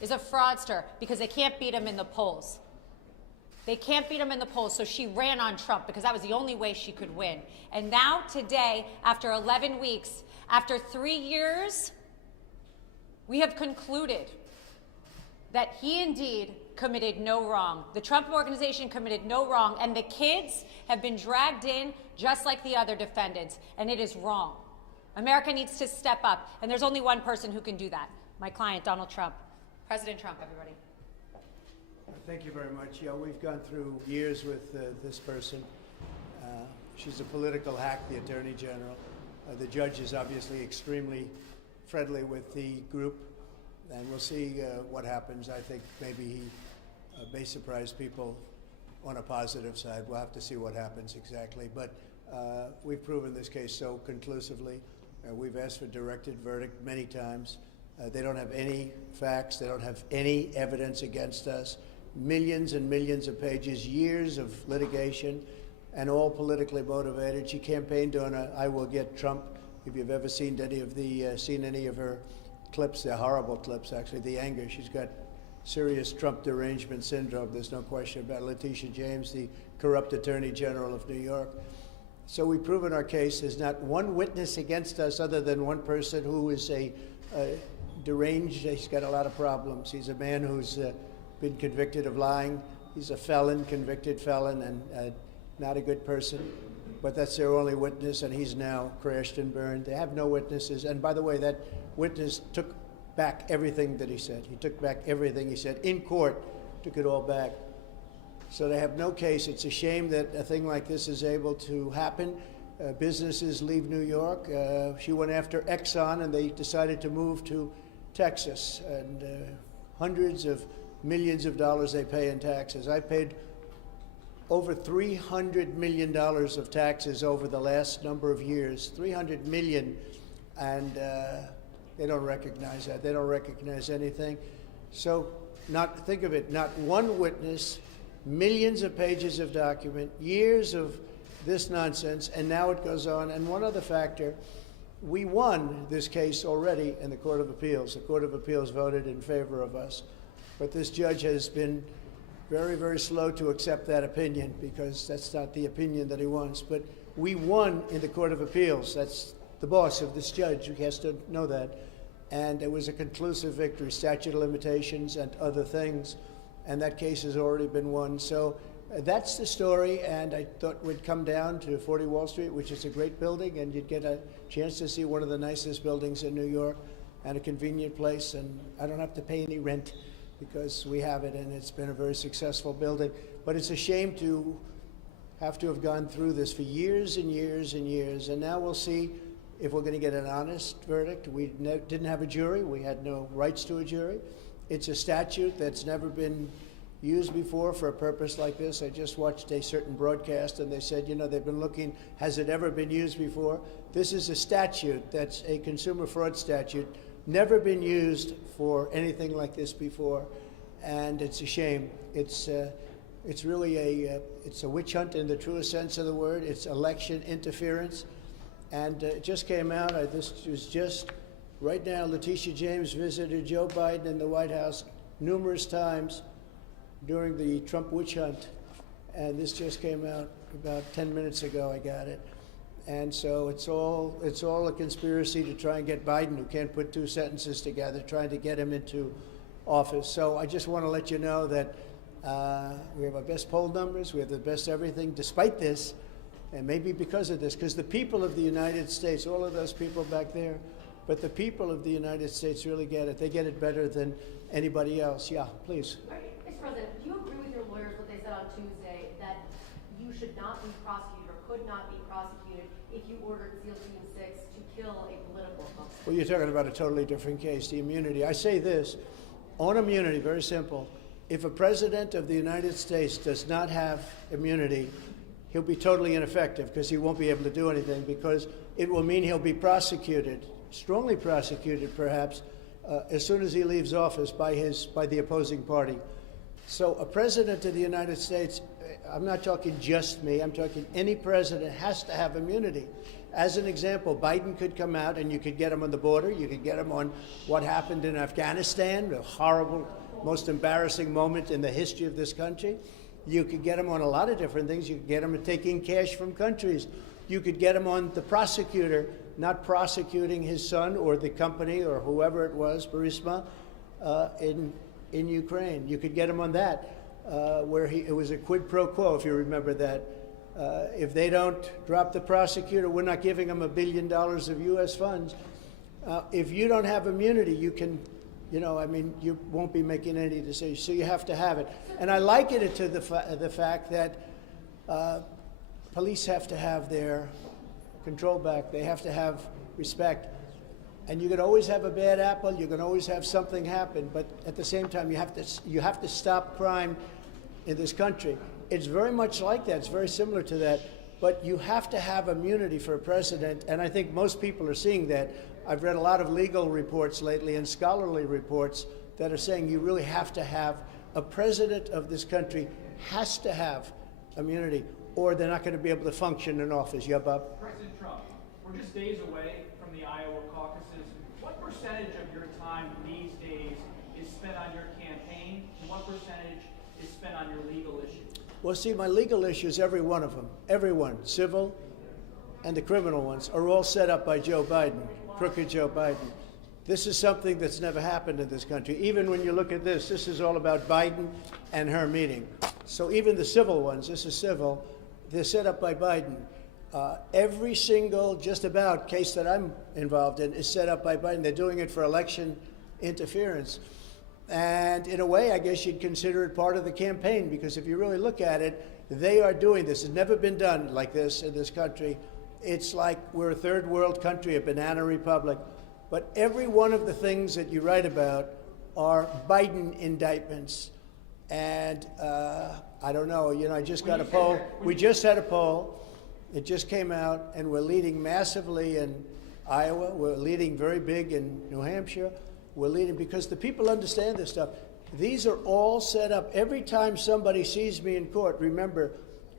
is a fraudster because they can't beat him in the polls. They can't beat him in the polls, so she ran on Trump because that was the only way she could win. And now, today, after 11 weeks, after 3 years, we have concluded that he indeed committed no wrong. The Trump Organization committed no wrong, and the kids have been dragged in just like the other defendants, and it is wrong. America needs to step up, and there's only one person who can do that. My client, Donald Trump. President Trump, everybody. Thank you very much. Yeah, we've gone through years with this person. She's a political hack, the Attorney General. The judge is obviously extremely friendly with the group, and we'll see what happens. I think maybe he may surprise people on a positive side. We'll have to see what happens exactly. But we've proven this case so conclusively. We've asked for directed verdict many times. They don't have any facts. They don't have any evidence against us. Millions and millions of pages, years of litigation, and all politically motivated. She campaigned on a "I will get Trump." If you've ever seen any of her clips, they're horrible clips, actually. The anger, she's got serious Trump derangement syndrome. There's no question about it. Letitia James, the corrupt Attorney General of New York. So we've proven our case. There's not one witness against us other than one person who is a deranged. He's got a lot of problems. He's a man who's been convicted of lying. He's a felon, convicted felon, and not a good person. But that's their only witness, and he's now crashed and burned. They have no witnesses. And by the way, that witness took back everything that he said. He took back everything he said in court, took it all back. So they have no case. It's a shame that a thing like this is able to happen. Businesses leave New York. She went after Exxon, and they decided to move to Texas. And hundreds of millions of dollars they pay in taxes. I paid over $300 million of taxes over the last number of years, 300 million, and they don't recognize that. They don't recognize anything. So think of it, not one witness, millions of pages of document, years of this nonsense, and now it goes on. And one other factor, we won this case already in the Court of Appeals. The Court of Appeals voted in favor of us. But this judge has been very, very slow to accept that opinion because that's not the opinion that he wants. But we won in the Court of Appeals. That's the boss of this judge. He has to know that. And it was a conclusive victory, statute of limitations and other things. And that case has already been won. So that's the story. And I thought we'd come down to 40 Wall Street, which is a great building, and you'd get a chance to see one of the nicest buildings in New York and a convenient place. And I don't have to pay any rent, because we have it, and it's been a very successful building. But it's a shame to have gone through this for years and years and years. And now we'll see if we're going to get an honest verdict. We didn't have a jury. We had no rights to a jury. It's a statute that's never been used before for a purpose like this. I just watched a certain broadcast, and they said, they've been looking, has it ever been used before? This is a statute that's a consumer fraud statute, never been used for anything like this before, and it's a shame. It's really it's a witch hunt in the truest sense of the word. It's election interference, and it just came out. This was just right now. Letitia James visited Joe Biden in the White House numerous times during the Trump witch hunt, and this just came out about 10 minutes ago. I got it. And so it's all a conspiracy to try and get Biden, who can't put two sentences together, trying to get him into office. So I just want to let you know that we have our best poll numbers, we have the best everything, despite this, and maybe because of this, because the people of the United States, all of those people back there, but the people of the United States really get it. They get it better than anybody else. Yeah, please. Mr. President, do you agree with your lawyers what they said on Tuesday, that you should not be prosecuted or could not be prosecuted if you ordered SEAL Team 6 to kill a political opponent? Well, you're talking about a totally different case, the immunity. I say this, on immunity, very simple. If a president of the United States does not have immunity, he'll be totally ineffective because he won't be able to do anything, because it will mean he'll be prosecuted, strongly prosecuted perhaps, as soon as he leaves office by the opposing party. So a president of the United States, I'm not talking just me, I'm talking any president has to have immunity. As an example, Biden could come out and you could get him on the border, you could get him on what happened in Afghanistan, a horrible, most embarrassing moment in the history of this country. You could get him on a lot of different things. You could get him taking cash from countries. You could get him on the prosecutor not prosecuting his son or the company or whoever it was, Burisma, in Ukraine. You could get him on that, where it was a quid pro quo, if you remember that. If they don't drop the prosecutor, we're not giving them $1 billion of U.S. funds. If you don't have immunity, you can, you won't be making any decisions. So you have to have it. And I liken it to the fact that police have to have their control back. They have to have respect. And you can always have a bad apple. You can always have something happen. But at the same time, you have to stop crime in this country. It's very much like that. It's very similar to that. But you have to have immunity for a president. And I think most people are seeing that. I've read a lot of legal reports lately and scholarly reports that are saying you really have to have a president of this country has to have immunity, or they're not going to be able to function in office. Yeah, Bob? President Trump, we're just days away from the Iowa caucuses. What percentage of your time these days is spent on your campaign, and what percentage is spent on your legal issues? Well, see, my legal issues, every one of them, everyone, civil and the criminal ones, are all set up by Joe Biden, crooked Joe Biden. This is something that's never happened in this country. Even when you look at this is all about Biden and her meeting. So even the civil ones, this is civil, they're set up by Biden. Every single, just about, case that I'm involved in is set up by Biden. They're doing it for election interference. And in a way, I guess you'd consider it part of the campaign, because if you really look at it, they are doing this. It's never been done like this in this country. It's like we're a third world country, a banana republic. But every one of the things that you write about are Biden indictments. And I don't know, I just got a poll. We just had a poll. It just came out, and we're leading massively in Iowa. We're leading very big in New Hampshire. We're leading because the people understand this stuff. These are all set up. Every time somebody sees me in court, remember,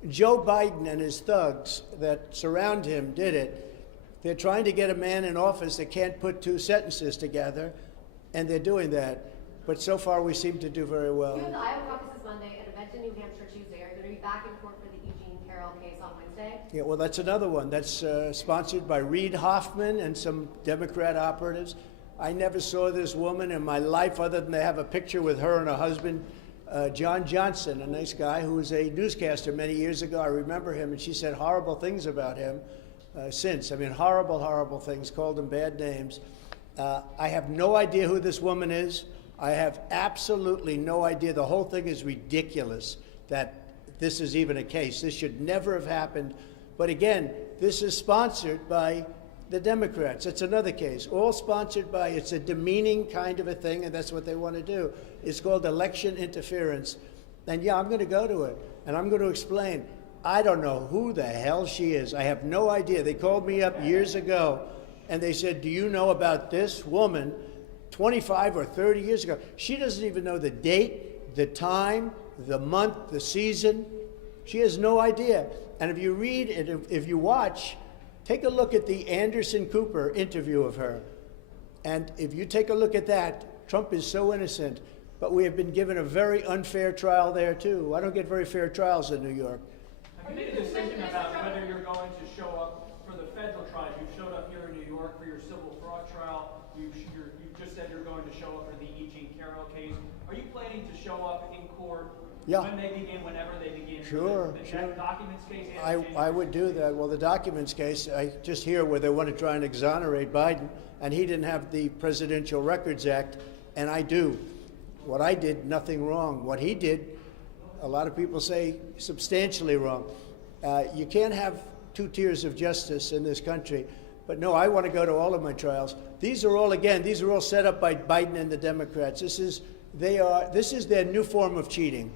Joe Biden and his thugs that surround him did it. They're trying to get a man in office that can't put two sentences together, and they're doing that. But so far, we seem to do very well. You have the Iowa caucuses Monday, an event in New Hampshire Tuesday. Are you going to be back in court for the Eugene Carroll case on Wednesday? Yeah, well, that's another one. That's sponsored by Reid Hoffman and some Democrat operatives. I never saw this woman in my life other than they have a picture with her and her husband, John Johnson, a nice guy who was a newscaster many years ago. I remember him, and she said horrible things about him since. I mean, horrible, horrible things, called him bad names. I have no idea who this woman is. I have absolutely no idea. The whole thing is ridiculous that this is even a case. This should never have happened. But again, this is sponsored by the Democrats. It's another case, all sponsored by, it's a demeaning kind of a thing, and that's what they want to do. It's called election interference. And yeah, I'm going to go to it, and I'm going to explain. I don't know who the hell she is. I have no idea. They called me up years ago, and they said, do you know about this woman 25 or 30 years ago? She doesn't even know the date, the time, the month, the season. She has no idea. And if you read and if you watch, take a look at the Anderson Cooper interview of her. And if you take a look at that, Trump is so innocent, but we have been given a very unfair trial there too. I don't get very fair trials in New York. Have you made a decision about whether you're going to show up for the federal trials? You showed up here in New York for your civil fraud trial. You just said you're going to show up for the Eugene Carroll case. Are you planning to show up in court when they begin, whenever they begin? Sure, the documents case? I would do that. Well, the documents case, I just hear where they want to try and exonerate Biden, and he didn't have the Presidential Records Act, and I do. What I did, nothing wrong. What he did, a lot of people say substantially wrong. You can't have two tiers of justice in this country. But no, I want to go to all of my trials. These are all set up by Biden and the Democrats. This is their new form of cheating.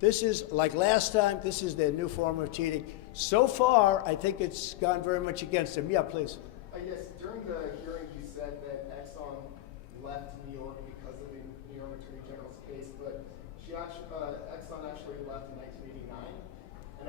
This is, like last time, this is their new form of cheating. So far, I think it's gone very much against them. Yeah, please. Yes, during the hearing, you said that Exxon left New York because of the New York Attorney General's case, but she actually,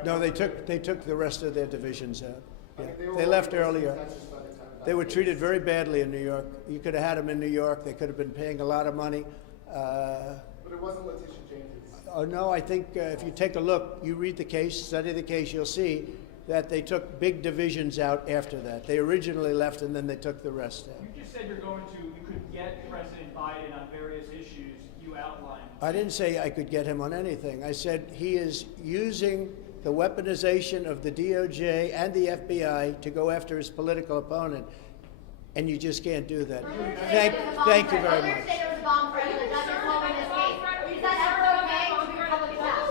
No, they took the rest of their divisions out. Yeah. They were They left already earlier. contentious by the time that They were treated very badly in New York. You could have had them in New York. They could have been paying a lot of money. But it wasn't Letitia James's. Oh, no, I think if you take a look, you read the case, study the case, you'll see that they took big divisions out after that. They originally left and then they took the rest out. You just said you could get President Biden on various issues you outlined. I didn't say I could get him on anything. I said he is using the weaponization of the DOJ and the FBI to go after his political opponent. And you just can't do that. Thank you very much. There was a bomb threat and the judges told me this case. Is that ever okay to be Republican back?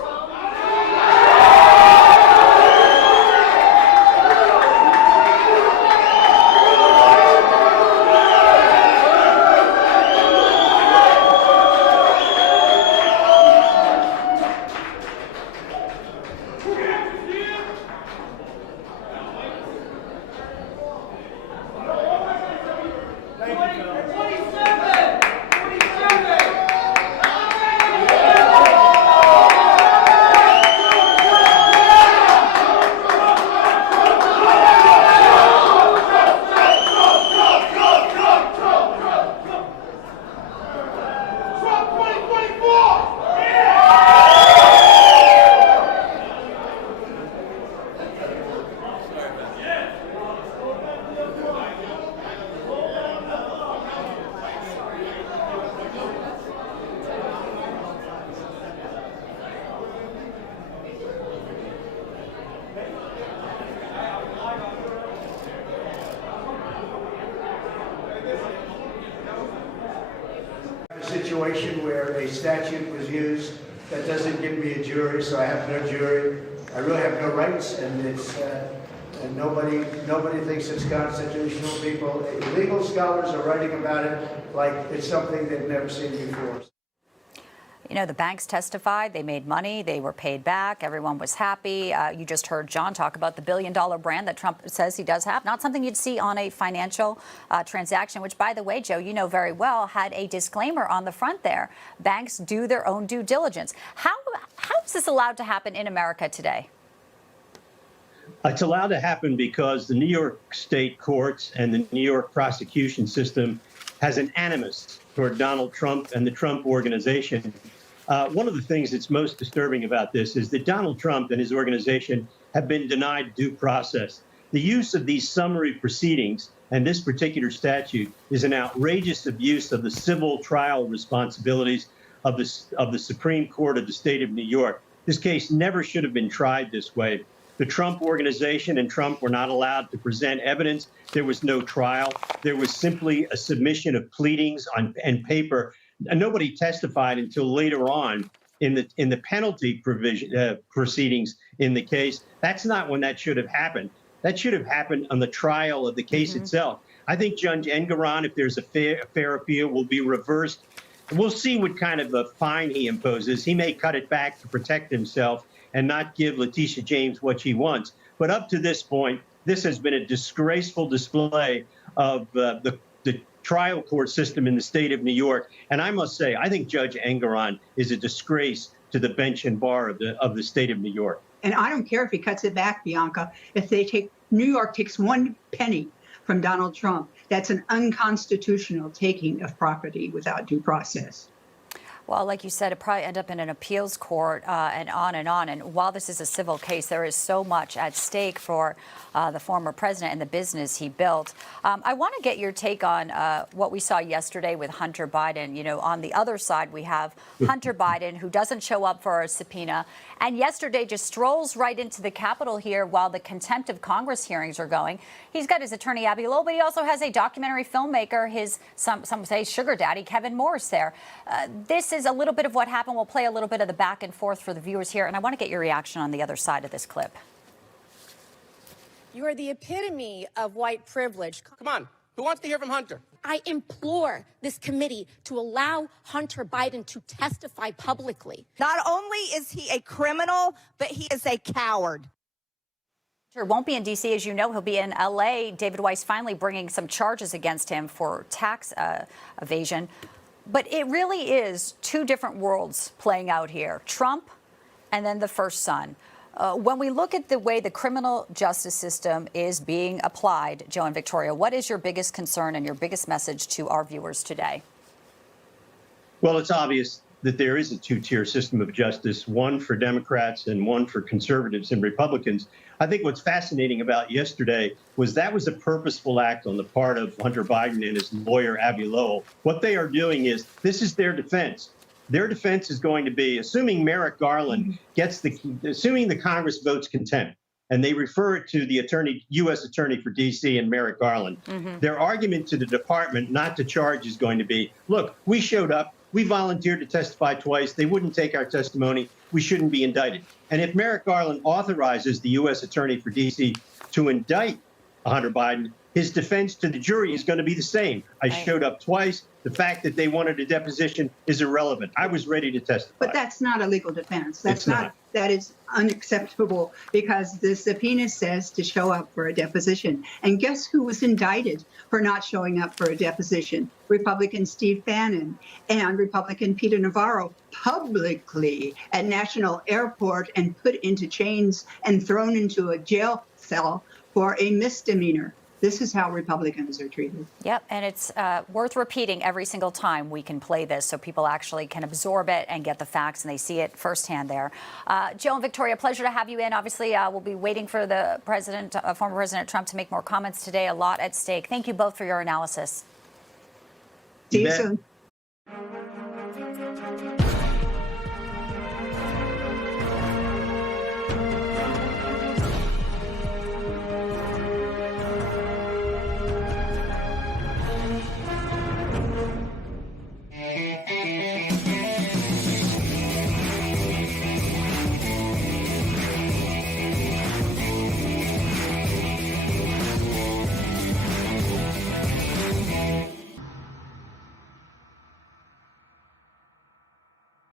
Situation where a statute was used that doesn't give me a jury, so I have no jury. I really have no rights, and it's and nobody thinks it's constitutional. People, legal scholars are writing about it like it's something they've never seen before. You know, the banks testified, they made money, they were paid back, everyone was happy. You just heard John talk about the billion-dollar brand that Trump says he does have. Not something you'd see on a financial transaction, which, by the way, Joe, you know very well, had a disclaimer on the front there. Banks do their own due diligence. How is this allowed to happen in America today? It's allowed to happen because the New York state courts and the New York prosecution system has an animus toward Donald Trump and the Trump organization. One of the things that's most disturbing about this is that Donald Trump and his organization have been denied due process. The use of these summary proceedings and this particular statute is an outrageous abuse of the civil trial responsibilities of the Supreme Court of the state of New York. This case never should have been tried this way. The Trump organization and Trump were not allowed to present evidence. There was no trial. There was simply a submission of pleadings and paper. And nobody testified until later on in the penalty proceedings in the case. That's not when that should have happened. That should have happened on the trial of the case itself. I think Judge Engoron, if there's a fair appeal, will be reversed. We'll see what kind of a fine he imposes. He may cut it back to protect himself and not give Letitia James what she wants. But up to this point, this has been a disgraceful display of the trial court system in the state of New York. And I must say, I think Judge Engoron is a disgrace to the bench and bar of the state of New York. And I don't care if he cuts it back, Bianca. If New York takes one penny from Donald Trump, that's an unconstitutional taking of property without due process. Well, like you said, it probably end up in an appeals court and on and on. And while this is a civil case, there is so much at stake for the former president and the business he built. I want to get your take on what we saw yesterday with Hunter Biden. You know, on the other side, we have Hunter Biden, who doesn't show up for a subpoena, and yesterday just strolls right into the Capitol here while the contempt of Congress hearings are going. He's got his attorney, Abbe Lowell, but he also has a documentary filmmaker, some say sugar daddy, Kevin Morris there. This is a little bit of what happened. We'll play a little bit of the back and forth for the viewers here, and I want to get your reaction on the other side of this clip. You are the epitome of white privilege. Come on, who wants to hear from Hunter? I implore this committee to allow Hunter Biden to testify publicly. Not only is he a criminal, but he is a coward. Won't be in D.C., as you know. He'll be in L.A. David Weiss finally bringing some charges against him for tax evasion. But it really is two different worlds playing out here. Trump and then the first son. When we look at the way the criminal justice system is being applied, Joe and Victoria, what is your biggest concern and your biggest message to our viewers today? Well, it's obvious that there is a two-tier system of justice, one for Democrats and one for conservatives and Republicans. I think what's fascinating about yesterday was that was a purposeful act on the part of Hunter Biden and his lawyer, Abby Lowell. What they are doing is, this is their defense. Their defense is going to be, assuming Merrick Garland assuming the Congress votes contempt, and they refer it to the U.S. Attorney for D.C. and Merrick Garland. Their argument to the department not to charge is going to be, look, we showed up, we volunteered to testify twice, they wouldn't take our testimony, we shouldn't be indicted. And if Merrick Garland authorizes the U.S. Attorney for D.C. to indict Hunter Biden, his defense to the jury is going to be the same. I showed up twice. The fact that they wanted a deposition is irrelevant. I was ready to testify. But that's not a legal defense. That's It's not. That is unacceptable because the subpoena says to show up for a deposition. And guess who was indicted for not showing up for a deposition? Republican Steve Bannon and Republican Peter Navarro publicly at National Airport and put into chains and thrown into a jail cell for a misdemeanor. This is how Republicans are treated. Yep, and it's worth repeating every single time we can play this so people actually can absorb it and get the facts and they see it firsthand there. Joe and Victoria, pleasure to have you in. Obviously, we'll be waiting for the former President Trump to make more comments today. A lot at stake. Thank you both for your analysis. See you soon.